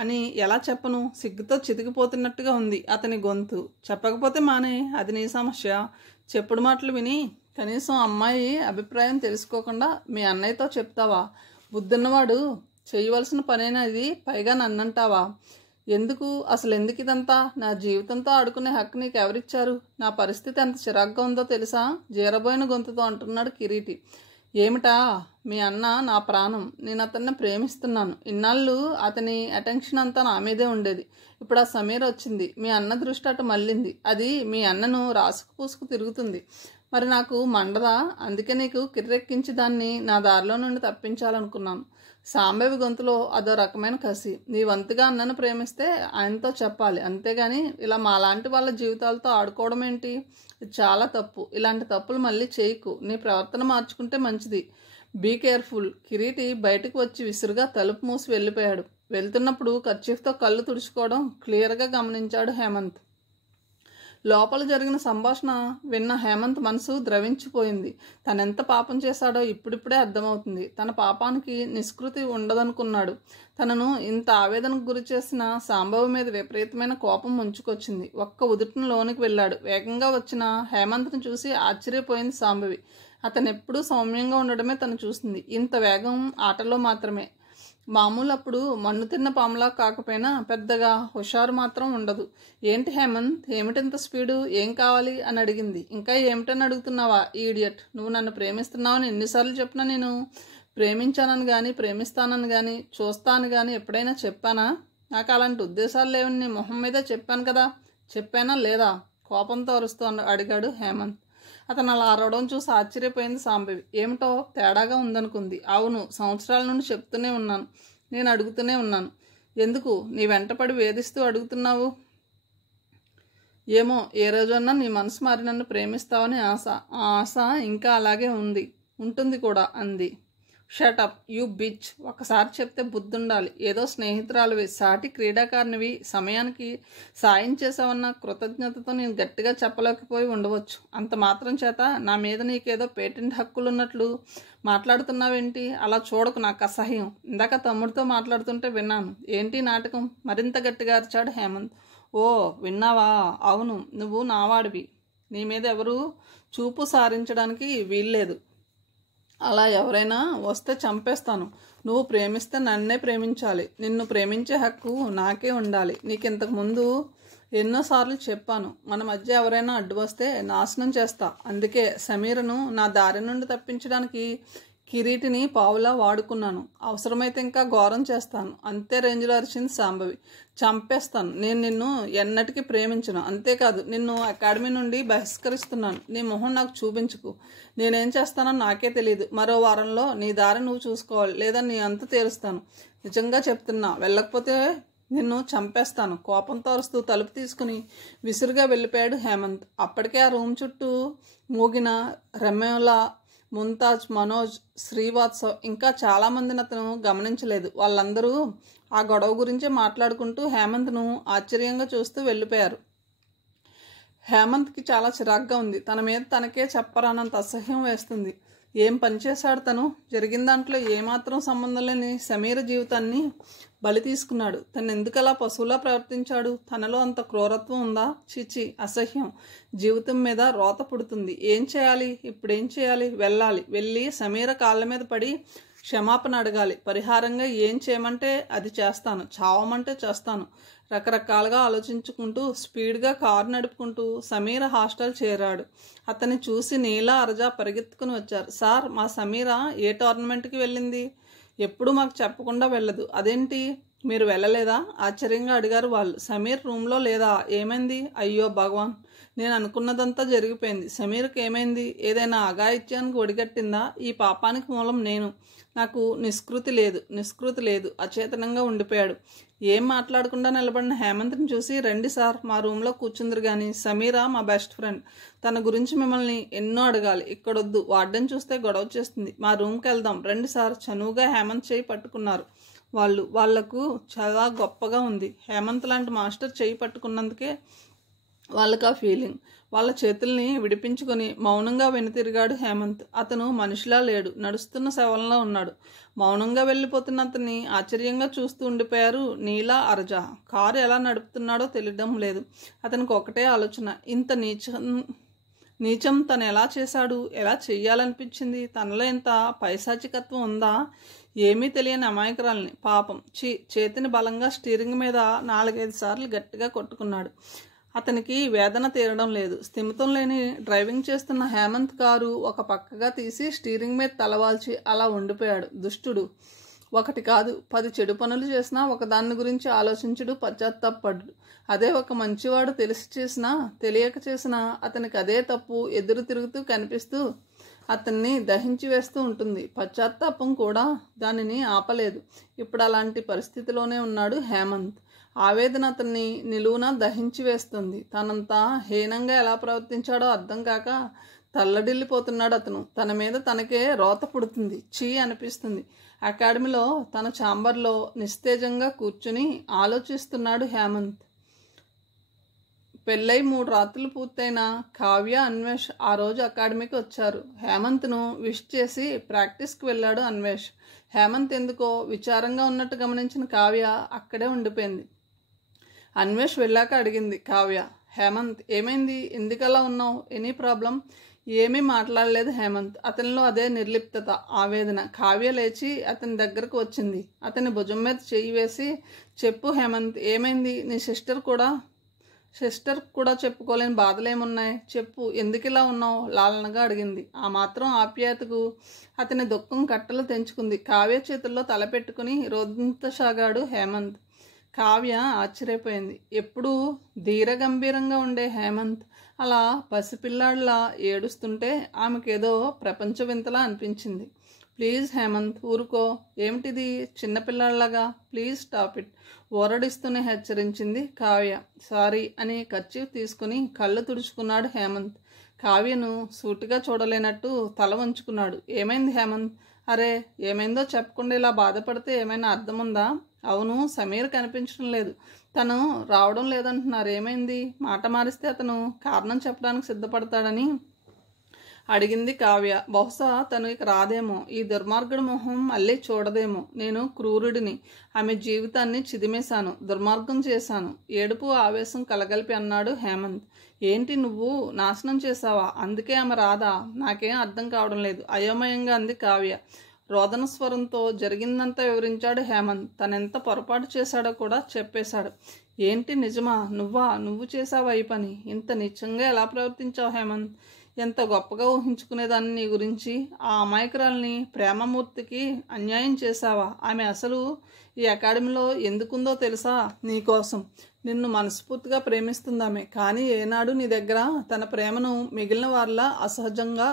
అని ఎలా చెప్పను? సిగ్గుతో చితికిపోతున్నట్టుగా ఉంది అతని గొంతు. చెప్పకపోతే మానే, అది నీ సమస్య. చెప్పుడు మాటలు విని కనీసం అమ్మాయి అభిప్రాయం తెలుసుకోకుండా మీ అన్నయ్యతో చెప్తావా? బుద్ధున్నవాడు చేయవలసిన పనేనా ఇది? పైగా నన్నంటావా? అసలు ఎందుకు ఇదంతా? నా జీవితంతో ఆడుకునే హక్కు నీకు ఎవరిచ్చారు? నా పరిస్థితి ఎంత చిరాగ్గా ఉందో తెలుసా? జీరబోయిన గొంతుతో అంటున్నాడు కిరీటి. ఏమిటా? మీ అన్న నా ప్రాణం. నేను అతన్ని ప్రేమిస్తున్నాను. ఇన్నాళ్ళు అతని అటెన్షన్ అంతా నా మీదే ఉండేది. ఇప్పుడు ఆ సమీర వచ్చింది, మీ అన్న దృష్టి అటు మళ్ళింది. అది మీ అన్నను రాసుకు పూసుకు తిరుగుతుంది. మరి నాకు మండదా? అందుకే నీకు కిర్రెక్కించి దాన్ని నా దారిలో నుండి తప్పించాలనుకున్నాను. శాంభవి గొంతులో అదో రకమైన కసి. నీ వంతుగా అన్నను ప్రేమిస్తే ఆయనతో చెప్పాలి, అంతేగాని ఇలా మాలాంటి వాళ్ళ జీవితాలతో ఆడుకోవడం ఏంటి? ఇది చాలా తప్పు. ఇలాంటి తప్పులు మళ్ళీ చేయకు. నీ ప్రవర్తన మార్చుకుంటే మంచిది. Be careful. కిరీటి బయటకు వచ్చి విసురుగా తలుపు మూసి వెళ్ళిపోయాడు. వెళ్తున్నప్పుడు కర్చీఫ్తో కళ్ళు తుడుచుకోవడం క్లియర్గా గమనించాడు హేమంత్. లోపల జరిగిన సంభాషణ విన్న హేమంత్ మనసు ద్రవించిపోయింది. తనెంత పాపం చేశాడో ఇప్పుడిప్పుడే అర్థమవుతుంది. తన పాపానికి నిష్కృతి ఉండదనుకున్నాడు. తనను ఇంత ఆవేదనకు గురి చేసిన శాంభవి మీద విపరీతమైన కోపం ముంచుకొచ్చింది. ఒక్క ఉదుటిన లోనికి వెళ్ళాడు. వేగంగా వచ్చిన హేమంత్ను చూసి ఆశ్చర్యపోయింది శాంభవి. అతనెప్పుడూ సౌమ్యంగా ఉండడమే తను చూసింది. ఇంత వేగం ఆటలో మాత్రమే. మామూలు అప్పుడు మన్ను తిన్న పాములా కాకపోయినా పెద్దగా హుషారు మాత్రం ఉండదు. ఏంటి హేమంత్, ఏమిటింత స్పీడు? ఏం కావాలి అని అడిగింది. ఇంకా ఏమిటని అడుగుతున్నావా ఈడియట్? నువ్వు నన్ను ప్రేమిస్తున్నావని ఎన్నిసార్లు చెప్పినా? నేను ప్రేమించానని కానీ ప్రేమిస్తానని కానీ చూస్తాను కానీ ఎప్పుడైనా చెప్పానా? నాకు అలాంటి ఉద్దేశాలు లేవని నీ మొహం మీద చెప్పాను కదా. చెప్పానా లేదా? కోపంతో అరుస్తూ అడిగాడు హేమంత్. అతను అలా అరవడం చూసి ఆశ్చర్యపోయింది శాంభవి. ఏమిటో తేడాగా ఉందనుకుంది. అవును, సంవత్సరాల నుండి చెప్తూనే ఉన్నాను, నేను అడుగుతూనే ఉన్నాను. ఎందుకు నీ వెంటపడి వేధిస్తూ అడుగుతున్నావు? ఏమో, ఏ రోజన్నా నీ మనసు మారి నన్ను ప్రేమిస్తావని ఆశ. ఆ ఆశ ఇంకా అలాగే ఉంటుంది కూడా అంది. Shut up you bitch. ఒకసారి చెప్తే బుద్ధుండాలి. ఏదో స్నేహితురాలువి, సాటి క్రీడాకారినివి, సమయానికి సాయం చేసావన్న కృతజ్ఞతతో నేను గట్టిగా చెప్పలేకపోయి ఉండవచ్చు. అంత మాత్రం చేత నా మీద నీకేదో పేటెంట్ హక్కులున్నట్లు మాట్లాడుతున్నావేంటి? అలా చూడకు, నాకు అసహ్యం. ఇందాక తమ్ముడితో మాట్లాడుతుంటే విన్నాను. ఏంటి నాటకం? మరింత గట్టిగా అరిచాడు హేమంత్. ఓ, విన్నావా? అవును, నువ్వు నావాడివి. నీ మీద ఎవరు చూపు సారించడానికి వీల్లేదు. అలా ఎవరైనా వస్తే చంపేస్తాను. నువ్వు ప్రేమిస్తే నన్నే ప్రేమించాలి. నిన్ను ప్రేమించే హక్కు నాకే ఉండాలి. నీకు ఇంతకుముందు ఎన్నోసార్లు చెప్పాను, మన మధ్య ఎవరైనా అడ్డు వస్తే నాశనం చేస్తా. అందుకే సమీరను నా దారి నుండి తప్పించడానికి కిరీటిని పావులా వాడుకున్నాను. అవసరమైతే ఇంకా ఘోరం చేస్తాను. అంతే రేంజ్లో అరిచింది శాంభవి. చంపేస్తాను. నేను నిన్ను ఎన్నటికీ ప్రేమించను. అంతేకాదు, నిన్ను అకాడమీ నుండి బహిష్కరిస్తున్నాను. నీ మొహం నాకు చూపించుకు. నేనేం చేస్తానో నాకే తెలియదు. మరో వారంలో నీ దారి నువ్వు చూసుకోవాలి, లేదా నీ అంత తేలుస్తాను. నిజంగా చెప్తున్నా, వెళ్ళకపోతే నిన్ను చంపేస్తాను. కోపంతో అరుస్తూ తలుపు తీసుకుని విసురుగా వెళ్ళిపోయాడు హేమంత్. అప్పటికే ఆ రూమ్ చుట్టూ మూగిన రమ్యలా, ముంతాజ్, మనోజ్, శ్రీవాత్సవ్ ఇంకా చాలామందిని అతను గమనించలేదు. వాళ్ళందరూ ఆ గొడవ గురించే మాట్లాడుకుంటూ హేమంత్ను ఆశ్చర్యంగా చూస్తూ వెళ్ళిపోయారు. హేమంత్కి చాలా చిరాగ్గా ఉంది. తన మీద తనకే చెప్పరానంత అసహ్యం వేస్తుంది. ఏం పనిచేశాడు తను? జరిగిన దాంట్లో ఏమాత్రం సంబంధం లేని సమీర జీవితాన్ని బలి తీసుకున్నాడు. తను ఎందుకలా పశువులా ప్రవర్తించాడు? తనలో అంత క్రూరత్వం ఉందా? చిచి, అసహ్యం. జీవితం మీద రోత పుడుతుంది. ఏం చేయాలి? ఇప్పుడేం చేయాలి? వెళ్ళాలి. వెళ్ళి సమీర కాళ్ళ మీద పడి క్షమాపణ అడగాలి. పరిహారంగా ఏం చేయమంటే అది చేస్తాను, చావమంటే చేస్తాను. రకరకాలుగా ఆలోచించుకుంటూ స్పీడ్గా కారు నడుపుకుంటూ సమీర హాస్టల్ చేరాడు. అతన్ని చూసి నీలా అరజా పరిగెత్తుకుని వచ్చారు. సార్, మా సమీర ఏ టోర్నమెంట్కి వెళ్ళింది? ఎప్పుడు మాకు చెప్పకుండా వెళ్ళదు. అదేంటి, మీరు వెళ్ళలేదా? ఆశ్చర్యంగా అడిగారు వాళ్ళు. సమీర్ రూమ్లో లేదా? ఏమైంది? అయ్యో భగవాన్, నేను అనుకున్నదంతా జరిగిపోయింది. సమీర్కి ఏమైంది? ఏదైనా అఘాయిత్యానికి ఒడిగట్టిందా? ఈ పాపానికి మూలం నేను. నాకు నిష్కృతి లేదు. అచేతనంగా ఉండిపోయాడు. ఏం మాట్లాడకుండా నిలబడిన హేమంత్ని చూసి, రండి సార్, మా రూమ్లో కూర్చుందరు కానీ. సమీర మా బెస్ట్ ఫ్రెండ్. తన గురించి మిమ్మల్ని ఎన్నో అడగాలి. ఇక్కడొద్దు, వార్డెన్ చూస్తే గొడవ చేస్తుంది. మా రూమ్కి వెళ్దాం రండి సార్. చనువుగా హేమంత్ చేయి పట్టుకున్నారు వాళ్లకు చాలా గొప్పగా ఉంది. హేమంత్ లాంటి మాస్టర్ చేయి పట్టుకున్నందుకే వాళ్ళకి ఆ ఫీలింగ్. వాళ్ళ చేతుల్ని విడిపించుకొని మౌనంగా వెనుతిరిగాడు హేమంత్. అతను మనిషిలా లేడు, నడుస్తున్న శవంలా ఉన్నాడు. మౌనంగా వెళ్ళిపోతున్న అతన్ని ఆశ్చర్యంగా చూస్తూ ఉండిపోయారు నీలా అరజా. కారు ఎలా నడుపుతున్నాడో తెలియడం లేదు. అతనికి ఒకటే ఆలోచన, ఇంత నీచం తను ఎలా చేశాడు? ఎలా చెయ్యాలనిపించింది? తనలో ఎంత పైశాచికత్వం ఉందా? ఏమీ తెలియని అమాయకురాల్ని. పాపం. చేతిని బలంగా స్టీరింగ్ మీద 4-5 సార్లు గట్టిగా కొట్టుకున్నాడు. అతనికి వేదన తీరడం లేదు. స్థిమితం లేని డ్రైవింగ్ చేస్తున్న హేమంత్ కారు ఒక పక్కగా తీసి స్టీరింగ్ మీద తలవాల్చి అలా ఉండిపోయాడు. దుష్టుడు. ఒకటి కాదు 10 చెడు పనులు చేసినా ఒకదాన్ని గురించి ఆలోచించుడు, పశ్చాత్తాపడు. అదే ఒక మంచివాడు తెలిసి చేసినా తెలియక చేసినా అతనికి అదే తప్పు ఎదురు తిరుగుతూ కనిపిస్తూ అతన్ని దహించి వేస్తూ ఉంటుంది. పశ్చాత్తాపం కూడా దానిని ఆపలేదు. ఇప్పుడు అలాంటి పరిస్థితిలోనే ఉన్నాడు హేమంత్. ఆవేదన అతన్ని నిలువున దహించి వేస్తుంది. తనంతా హీనంగా ఎలా ప్రవర్తించాడో అర్థం కాక తల్లడిల్లిపోతున్నాడు అతను. తన మీద తనకే రోత పుడుతుంది. చీ అనిపిస్తుంది. అకాడమీలో తన ఛాంబర్లో నిస్తేజంగా కూర్చుని ఆలోచిస్తున్నాడు హేమంత్. పెళ్ళై 3 రాత్రులు పూర్తయిన కావ్య, అన్వేష్ ఆ రోజు అకాడమీకి వచ్చారు. హేమంత్ను విష్ చేసి ప్రాక్టీస్కి వెళ్ళాడు అన్వేష్. హేమంత్ ఎందుకో విచారంగా ఉన్నట్టు గమనించిన కావ్య అక్కడే ఉండిపోయింది. అన్వేష్ వెళ్ళాక అడిగింది కావ్య, హేమంత్ ఏమైంది? ఎందుకలా ఉన్నావు? Any problem? ఏమీ మాట్లాడలేదు హేమంత్. అతనిలో అదే నిర్లిప్తత, ఆవేదన. కావ్య లేచి అతని దగ్గరకు వచ్చింది. అతని భుజం మీద చెయ్యి వేసి, చెప్పు హేమంత్, ఏమైంది? నీ సిస్టర్ కూడా చెప్పుకోలేని బాధలేమున్నాయి? చెప్పు, ఎందుకు ఇలా ఉన్నావు? లాలనగా అడిగింది. ఆ మాత్రం ఆప్యాయతకు అతని దుఃఖం కట్టలు తెంచుకుంది. కావ్య చేతుల్లో తలపెట్టుకుని రోధించసాగాడు హేమంత్. కావ్య ఆశ్చర్యపోయింది. ఎప్పుడూ ధీరగంభీరంగా ఉండే హేమంత్ అలా పసిపిల్లాడిలా ఏడుస్తుంటే ఆమెకేదో ప్రపంచ వింతలా అనిపించింది. ప్లీజ్ హేమంత్, ఊరుకో. ఏమిటిది చిన్నపిల్లాడిలాగా? ప్లీజ్ స్టాప్ ఇట్, ఊరడిస్తూనే హెచ్చరించింది కావ్య. సారీ అని కర్చీఫ్ తీసుకుని కళ్ళు తుడుచుకున్నాడు హేమంత్. కావ్యను సూటిగా చూడలేనట్టు తల వంచుకున్నాడు. ఏమైంది హేమంత్? అరే, ఏమైందో చెప్పకుండా ఇలా బాధపడితే ఏమైనా అర్థముందా? అవును, సమీర్ కనిపించడం లేదు, తను రావడం లేదంటున్నారు. ఏమైంది? మాట మారిస్తే అతను కారణం చెప్పడానికి సిద్ధపడతాడని అడిగింది కావ్య. బహుశా తను ఇక రాదేమో, ఈ దుర్మార్గుడి మొహం మళ్ళీ చూడదేమో. నేను క్రూరుడిని, ఆమె జీవితాన్ని చిదిమేశాను, దుర్మార్గం చేశాను. ఏడుపు ఆవేశం కలగలిపి అన్నాడు హేమంత్. ఏంటి, నువ్వు నాశనం చేశావా? అందుకే ఆమె రాదా? నాకేం అర్థం కావడం లేదు, అయోమయంగా అంది కావ్య. రోదన స్వరంతో జరిగిందంతా వివరించాడు హేమంత్. తనెంత పొరపాటు చేశాడో కూడా చెప్పేశాడు. ఏంటి, నిజమా? నువ్వు చేసావా ఈ పని? ఇంత నిజంగా ఎలా ప్రవర్తించావు హేమంత్? ఎంత గొప్పగా ఊహించుకునేదాన్ని నీ గురించి. ఆ అమాయకురాల్ని, ప్రేమమూర్తికి అన్యాయం చేశావా? ఆమె అసలు ఈ అకాడమీలో ఎందుకుందో తెలుసా? నీకోసం. నిన్ను మనస్ఫూర్తిగా ప్రేమిస్తుందామె. కానీ ఏనాడు నీ దగ్గర తన ప్రేమను మిగిలిన వారిలా అసహజంగా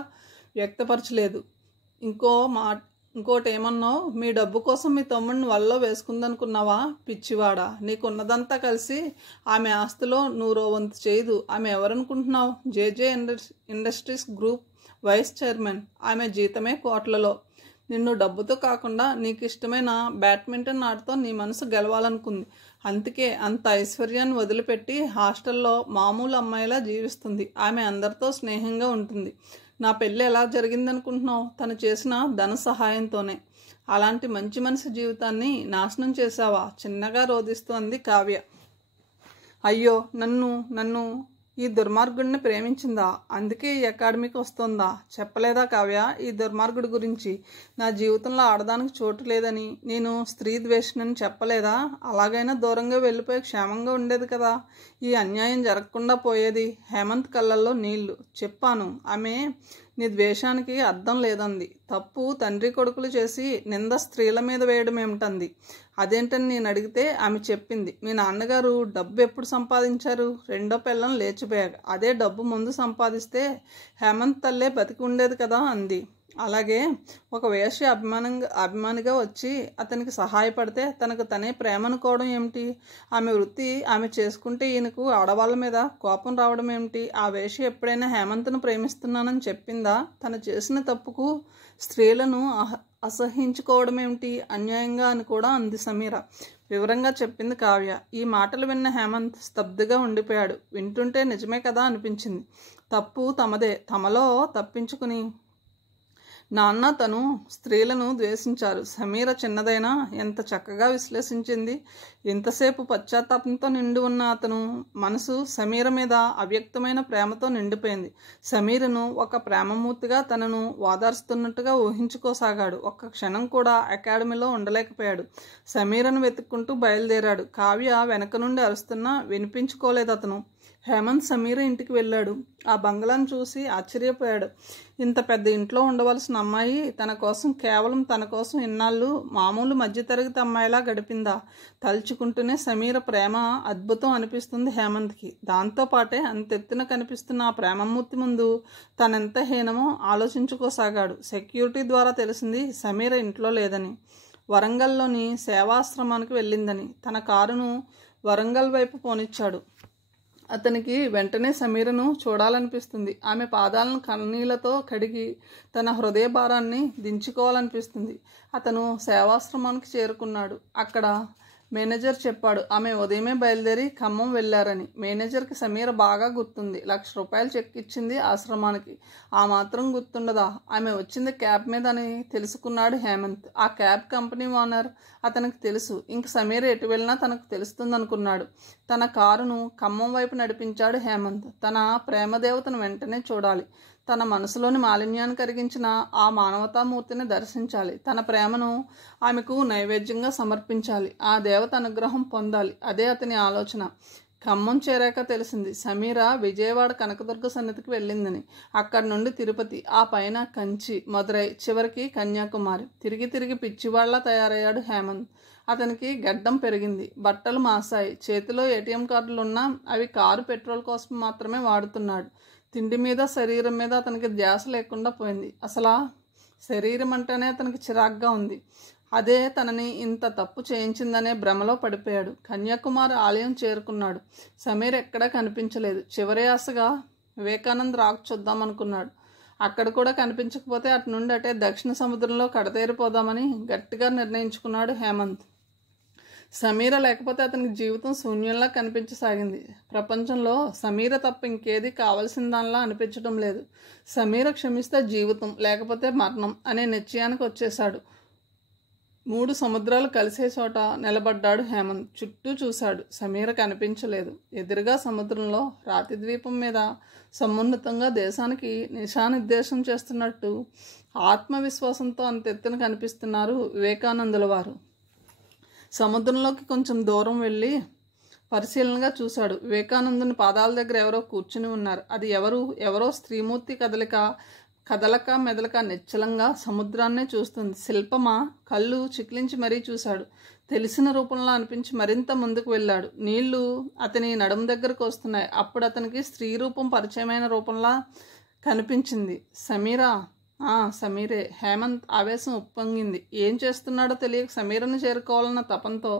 వ్యక్తపరచలేదు. ఇంకోటేమన్నావు? మీ డబ్బు కోసం మీ తమ్ముడిని వల్లో వేసుకుందనుకున్నావా? పిచ్చివాడా, నీకున్నదంతా కలిసి ఆమె ఆస్తిలో 100వ వంతు చేయదు. ఆమె ఎవరనుకుంటున్నావు? జేజే ఇండస్ట్రీస్ గ్రూప్ వైస్ చైర్మన్. ఆమె జీతమే కోట్లలో. నిన్ను డబ్బుతో కాకుండా నీకు ఇష్టమైన బ్యాడ్మింటన్ ఆటతో నీ మనసు గెలవాలనుకుంది. అందుకే అంత ఐశ్వర్యాన్ని వదిలిపెట్టి హాస్టల్లో మామూలు అమ్మాయిలా జీవిస్తుంది. ఆమె అందరితో స్నేహంగా ఉంటుంది. నా పెళ్ళి ఎలా జరిగిందనుకుంటున్నావు? తను చేసిన ధన సహాయంతోనే. అలాంటి మంచి మనిషి జీవితాన్ని నాశనం చేశావా? చిన్నగా రోధిస్తూ అంది కావ్య. అయ్యో, నన్ను ఈ దుర్మార్గుడిని ప్రేమించిందా? అందుకే ఈ అకాడమీకి వస్తుందా? చెప్పలేదా కావ్య ఈ దుర్మార్గుడి గురించి? నా జీవితంలో ఆడదానికి చోటు లేదని, నేను స్త్రీ ద్వేషినని చెప్పలేదా? అలాగైనా దూరంగా వెళ్ళిపోయి క్షేమంగా ఉండేది కదా. ఈ అన్యాయం జరగకుండా పోయేది. హేమంత్ కళ్ళల్లో నీళ్లు. చెప్పాను, ఆమె నీ ద్వేషానికి అర్థం లేదంది. తప్పు తండ్రి కొడుకులు చేసి నింద స్త్రీల మీద వేయడం ఏమిటంది. అదేంటని నేను అడిగితే ఆమె చెప్పింది, మీ నాన్నగారు డబ్బు ఎప్పుడు సంపాదించారు? రెండో పిల్లని లేచిపోయాక. అదే డబ్బు ముందు సంపాదిస్తే హేమంత్ తల్లే బతికి ఉండేది కదా అంది. అలాగే ఒక వేశ్య అభిమానిగా వచ్చి అతనికి సహాయపడితే తనకు తనే ప్రేమ అనుకోవడం ఏమిటి? ఆమె వృత్తి ఆమె చేసుకుంటే ఈయనకు ఆడవాళ్ళ మీద కోపం రావడం ఏమిటి? ఆ వేశ్య ఎప్పుడైనా హేమంత్ను ప్రేమిస్తున్నానని చెప్పిందా? తను చేసిన తప్పుకు స్త్రీలను అసహించుకోవడం ఏమిటి? అన్యాయంగా అని కూడా అంది సమీర. వివరంగా చెప్పింది కావ్య. ఈ మాటలు విన్న హేమంత్ స్తబ్దుగా ఉండిపోయాడు. వింటుంటే నిజమే కదా అనిపించింది. తప్పు తమదే. తమలో తప్పించుకుని నాన్న తను స్త్రీలను ద్వేషించారు. సమీర చిన్నదైనా ఎంత చక్కగా విశ్లేషించింది. ఎంతసేపు పశ్చాత్తాపంతో నిండి ఉన్న అతను మనసు సమీర మీద అవ్యక్తమైన ప్రేమతో నిండిపోయింది. సమీరను ఒక ప్రేమమూర్తిగా తనను వాదార్స్తున్నట్టుగా ఊహించుకోసాగాడు. ఒక్క క్షణం కూడా అకాడమీలో ఉండలేకపోయాడు. సమీరను వెతుక్కుంటూ బయలుదేరాడు. కావ్య వెనక నుండి అరుస్తున్నా వినిపించుకోలేదు అతను. హేమంత్ సమీర ఇంటికి వెళ్ళాడు. ఆ బంగ్లాను చూసి ఆశ్చర్యపోయాడు. ఇంత పెద్ద ఇంట్లో ఉండవలసిన అమ్మాయి కేవలం తన కోసం ఇన్నాళ్ళు మామూలు మధ్యతరగతి అమ్మాయిలా గడిపిందా? తలుచుకుంటూనే సమీర ప్రేమ అద్భుతం అనిపిస్తుంది హేమంత్కి. దాంతోపాటే అంతెత్తున కనిపిస్తున్న ఆ ప్రేమమూర్తి ముందు తనెంత హీనమో ఆలోచించుకోసాగాడు. సెక్యూరిటీ ద్వారా తెలిసింది సమీర ఇంట్లో లేదని, వరంగల్లోని సేవాశ్రమానికి వెళ్ళిందని. తన కారును వరంగల్ వైపు పోనిచ్చాడు. అతనికి వెంటనే సమీరను చూడాలనిపిస్తుంది. ఆమె పాదాలను కన్నీళ్లతో కడిగి తన హృదయ భారాన్ని దించుకోవాలనిపిస్తుంది. అతను సేవాశ్రమానికి చేరుకున్నాడు. అక్కడ మేనేజర్ చెప్పాడు, ఆమె ఉదయమే బయలుదేరి ఖమ్మం వెళ్ళారని. మేనేజర్కి సమీర బాగా గుర్తుంది. 1,00,000 రూపాయలు చెక్ ఇచ్చింది ఆశ్రమానికి. ఆ మాత్రం గుర్తుండదా? ఆమె వచ్చింది క్యాబ్ మీద అని తెలుసుకున్నాడు హేమంత్. ఆ క్యాబ్ కంపెనీ ఓనర్ అతనికి తెలుసు. ఇంక సమీర ఎటు వెళ్ళినా తనకు తెలుస్తుందనుకున్నాడు. తన కారును ఖమ్మం వైపు నడిపించాడు హేమంత్. తన ప్రేమదేవతను వెంటనే చూడాలి. తన మనసులోని మాలిన్యాన్ని కరిగించిన ఆ మానవతామూర్తిని దర్శించాలి. తన ప్రేమను ఆమెకు నైవేద్యంగా సమర్పించాలి. ఆ దేవత అనుగ్రహం పొందాలి. అదే అతని ఆలోచన. ఖమ్మం చేరాక తెలిసింది సమీర విజయవాడ కనకదుర్గ సన్నిధికి వెళ్ళిందని. అక్కడి నుండి తిరుపతి, ఆ పైన కంచి, మదురై, చివరికి కన్యాకుమారి. తిరిగి తిరిగి పిచ్చివాళ్లా తయారయ్యాడు హేమంత్. అతనికి గడ్డం పెరిగింది, బట్టలు మాసాయి. చేతిలో ఏటీఎం కార్డులున్నా అవి కారు పెట్రోల్ కోసం మాత్రమే వాడుతున్నాడు. తిండి మీద శరీరం మీద అతనికి ధ్యాస లేకుండా పోయింది. అసలు శరీరం అంటేనే అతనికి చిరాగ్గా ఉంది. అదే తనని ఇంత తప్పు చేయించిందనే భ్రమలో పడిపోయాడు. కన్యాకుమారి ఆలయం చేరుకున్నాడు. సమీర్ ఎక్కడా కనిపించలేదు. చివరి ఆశగా వివేకానంద్ రాక్ చూద్దామనుకున్నాడు. అక్కడ కూడా కనిపించకపోతే అటు నుండి అటే దక్షిణ సముద్రంలో కడతేరిపోదామని గట్టిగా నిర్ణయించుకున్నాడు హేమంత్. సమీర లేకపోతే అతనికి జీవితం శూన్యంలా కనిపించసాగింది. ప్రపంచంలో సమీర తప్ప ఇంకేది కావలసిన దానిలా అనిపించడం లేదు. సమీర క్షమిస్తే జీవితం, లేకపోతే మరణం అనే నిశ్చయానికి వచ్చేశాడు. 3 సముద్రాలు కలిసే చోట నిలబడ్డాడు హేమంత్. చుట్టూ చూశాడు. సమీర కనిపించలేదు. ఎదురుగా సముద్రంలో రాతి ద్వీపం మీద సమున్నతంగా దేశానికి దిశానిర్దేశం చేస్తున్నట్టు ఆత్మవిశ్వాసంతో అంతెత్తున కనిపిస్తున్నారు వివేకానందుల వారు. సముద్రంలోకి కొంచెం దూరం వెళ్ళి పరిశీలనగా చూశాడు. వివేకానందుని పాదాల దగ్గర ఎవరో కూర్చుని ఉన్నారు. అది ఎవరో స్త్రీమూర్తి కదలక మెదలక నిశ్చలంగా సముద్రాన్నే చూస్తుంది. శిల్పమా? కళ్ళు చికిలించి మరీ చూశాడు. తెలిసిన రూపంలో అనిపించి మరింత ముందుకు వెళ్ళాడు. నీళ్లు అతని నడుము దగ్గరకు వస్తున్నాయి. అప్పుడు అతనికి స్త్రీ రూపం పరిచయమైన రూపంలా కనిపించింది. సమీరా? సమీరే. హేమంత్ ఆవేశం ఉప్పొంగింది. ఏం చేస్తున్నాడో తెలియక సమీరను చేరుకోవాలన్న తపంతో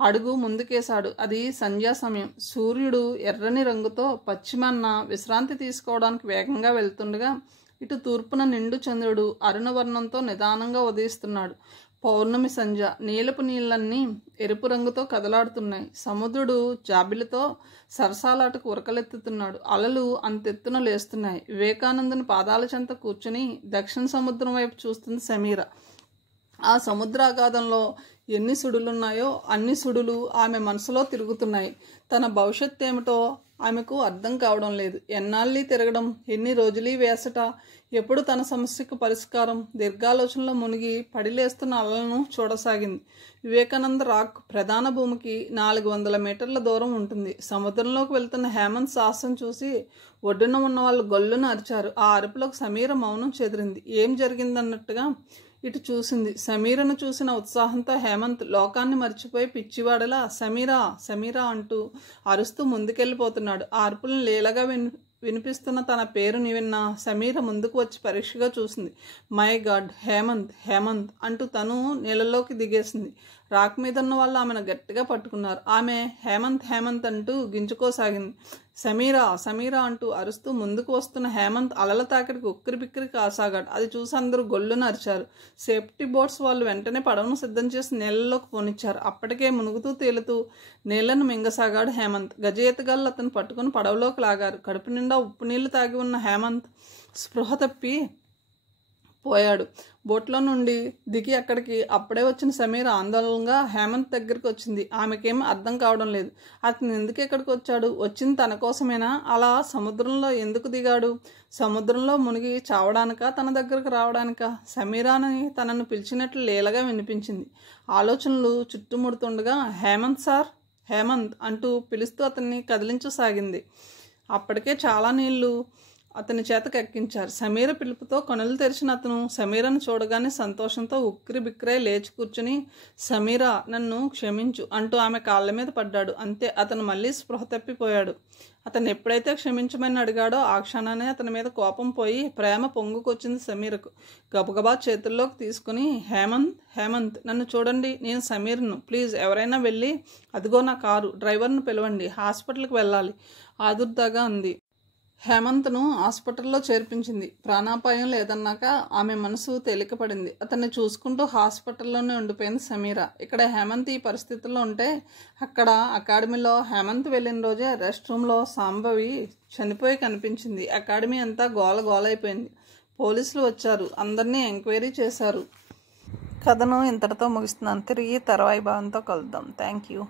అడుగు ముందుకేశాడు. అది సంధ్యా సమయం. సూర్యుడు ఎర్రని రంగుతో పశ్చిమాన్న విశ్రాంతి తీసుకోవడానికి వేగంగా వెళ్తుండగా ఇటు తూర్పున నిండు చంద్రుడు అరుణవర్ణంతో నిదానంగా ఉదయిస్తున్నాడు. పౌర్ణమి సంధ్య. నీలపు నీళ్ళన్నీ ఎరుపు రంగుతో కదలాడుతున్నాయి. సముద్రుడు జాబిలితో సరసాలాటకు ఉరకలెత్తుతున్నాడు. అలలు అంతెత్తున లేస్తున్నాయి. వివేకానందుని పాదాల చెంత కూర్చుని దక్షిణ సముద్రం వైపు చూస్తుంది సమీర. ఆ సముద్రాగాధంలో ఎన్ని సుడులున్నాయో అన్ని సుడులు ఆమె మనసులో తిరుగుతున్నాయి. తన భవిష్యత్తు ఏమిటో ఆమెకు అర్థం కావడం లేదు. ఎన్నాళ్ళీ తిరగడం, ఎన్ని రోజులీ వేసట, ఎప్పుడు తన సమస్యకు పరిష్కారం? దీర్ఘాలోచనలో మునిగి పడిలేస్తున్న అలలను చూడసాగింది. వివేకానంద రాక్ ప్రధాన భూమికి 400 మీటర్ల దూరం ఉంటుంది. సముద్రంలోకి వెళ్తున్న హేమంత్ సాహసం చూసి ఒడ్డున ఉన్న వాళ్ళు గొల్లున అరిచారు. ఆ అరుపులకు సమీర మౌనం చెదిరింది. ఏం జరిగిందన్నట్టుగా ఇటు చూసింది. సమీరను చూసిన ఉత్సాహంతో హేమంత్ లోకాన్ని మర్చిపోయి పిచ్చివాడలా సమీరా సమీరా అంటూ అరుస్తూ ముందుకెళ్ళిపోతున్నాడు. ఆ అరుపులను లీలగా వినిపిస్తున్న తన పేరుని విన్న సమీర ముందుకు వచ్చి పరీక్షగా చూసింది. మై గాడ్, హేమంత్ హేమంత్ అంటూ తను నీళ్ళలోకి దిగేసింది. రాక్ మీద ఉన్న వాళ్ళు ఆమెను గట్టిగా పట్టుకున్నారు. ఆమె హేమంత్ హేమంత్ అంటూ గింజుకోసాగింది. సమీరా సమీరా అంటూ అరుస్తూ ముందుకు వస్తున్న హేమంత్ అలల తాకిడికి ఉక్కిరి బిక్కిరి కాసాగాడు. అది చూసి అందరూ గొల్లున అరిచారు. సేఫ్టీ బోట్స్ వాళ్ళు వెంటనే పడవను సిద్ధం చేసి నీళ్లలోకి పోనిచ్చారు. అప్పటికే మునుగుతూ తేలుతూ నీళ్లను మింగసాగాడు హేమంత్. గజయెత్తగాళ్ళు అతను పట్టుకుని పడవలోకి లాగారు. కడుపు నిండా ఉప్పు నీళ్లు తాగి ఉన్న హేమంత్ స్పృహ తప్పి పోయాడు. బోట్లో నుండి దిగి అక్కడికి అప్పుడే వచ్చిన సమీర ఆందోళనగా హేమంత్ దగ్గరికి వచ్చింది. ఆమెకేం అర్థం కావడం లేదు. అతను ఎందుకు ఎక్కడికి వచ్చాడు? వచ్చింది తన కోసమేనా? అలా సముద్రంలో ఎందుకు దిగాడు? సముద్రంలో మునిగి చావడానికా, తన దగ్గరకు రావడానికా? సమీరాని తనను పిలిచినట్లు లీలగా వినిపించింది. ఆలోచనలు చుట్టుముడుతుండగా హేమంత్ సార్, హేమంత్ అంటూ పిలుస్తూ అతన్ని కదిలించసాగింది. అప్పటికే చాలా నీళ్లు అతని చేతకు ఎక్కించారు. సమీర పిలుపుతో కనులు తెరిచిన అతను సమీరను చూడగానే సంతోషంతో ఉక్కిరి బిక్కిరై లేచి కూర్చుని, సమీరా నన్ను క్షమించు అంటూ ఆమె కాళ్ళ మీద పడ్డాడు. అంతే, అతను మళ్ళీ స్పృహ తప్పిపోయాడు. అతను ఎప్పుడైతే క్షమించమని అడిగాడో ఆ క్షణానే అతని మీద కోపం పోయి ప్రేమ పొంగుకొచ్చింది సమీరకు. గబగబా చేతుల్లోకి తీసుకుని, హేమంత్ హేమంత్ నన్ను చూడండి, నేను సమీర్ను, ప్లీజ్ ఎవరైనా వెళ్ళి అదిగో నా కారు, డ్రైవర్ను పిలవండి, హాస్పిటల్కి వెళ్ళాలి ఆదుర్దాగా అంది. హేమంత్ను హాస్పిటల్లో చేర్పించింది. ప్రాణాపాయం లేదన్నాక ఆమె మనసు తేలికపడింది. అతన్ని చూసుకుంటూ హాస్పిటల్లోనే ఉండిపోయింది సమీర. ఇక్కడ హేమంత్ ఈ పరిస్థితుల్లో ఉంటే అక్కడ అకాడమీలో హేమంత్ వెళ్ళిన రోజే రెస్ట్ రూమ్లో సాంబవి చనిపోయి కనిపించింది. అకాడమీ అంతా గోలైపోయింది. పోలీసులు వచ్చారు, అందరినీ ఎంక్వైరీ చేశారు. కథను ఇంతటితో ముగిస్తున్నాను. తిరిగి తర్వాయి భాగంతో కలుద్దాం. Thank you.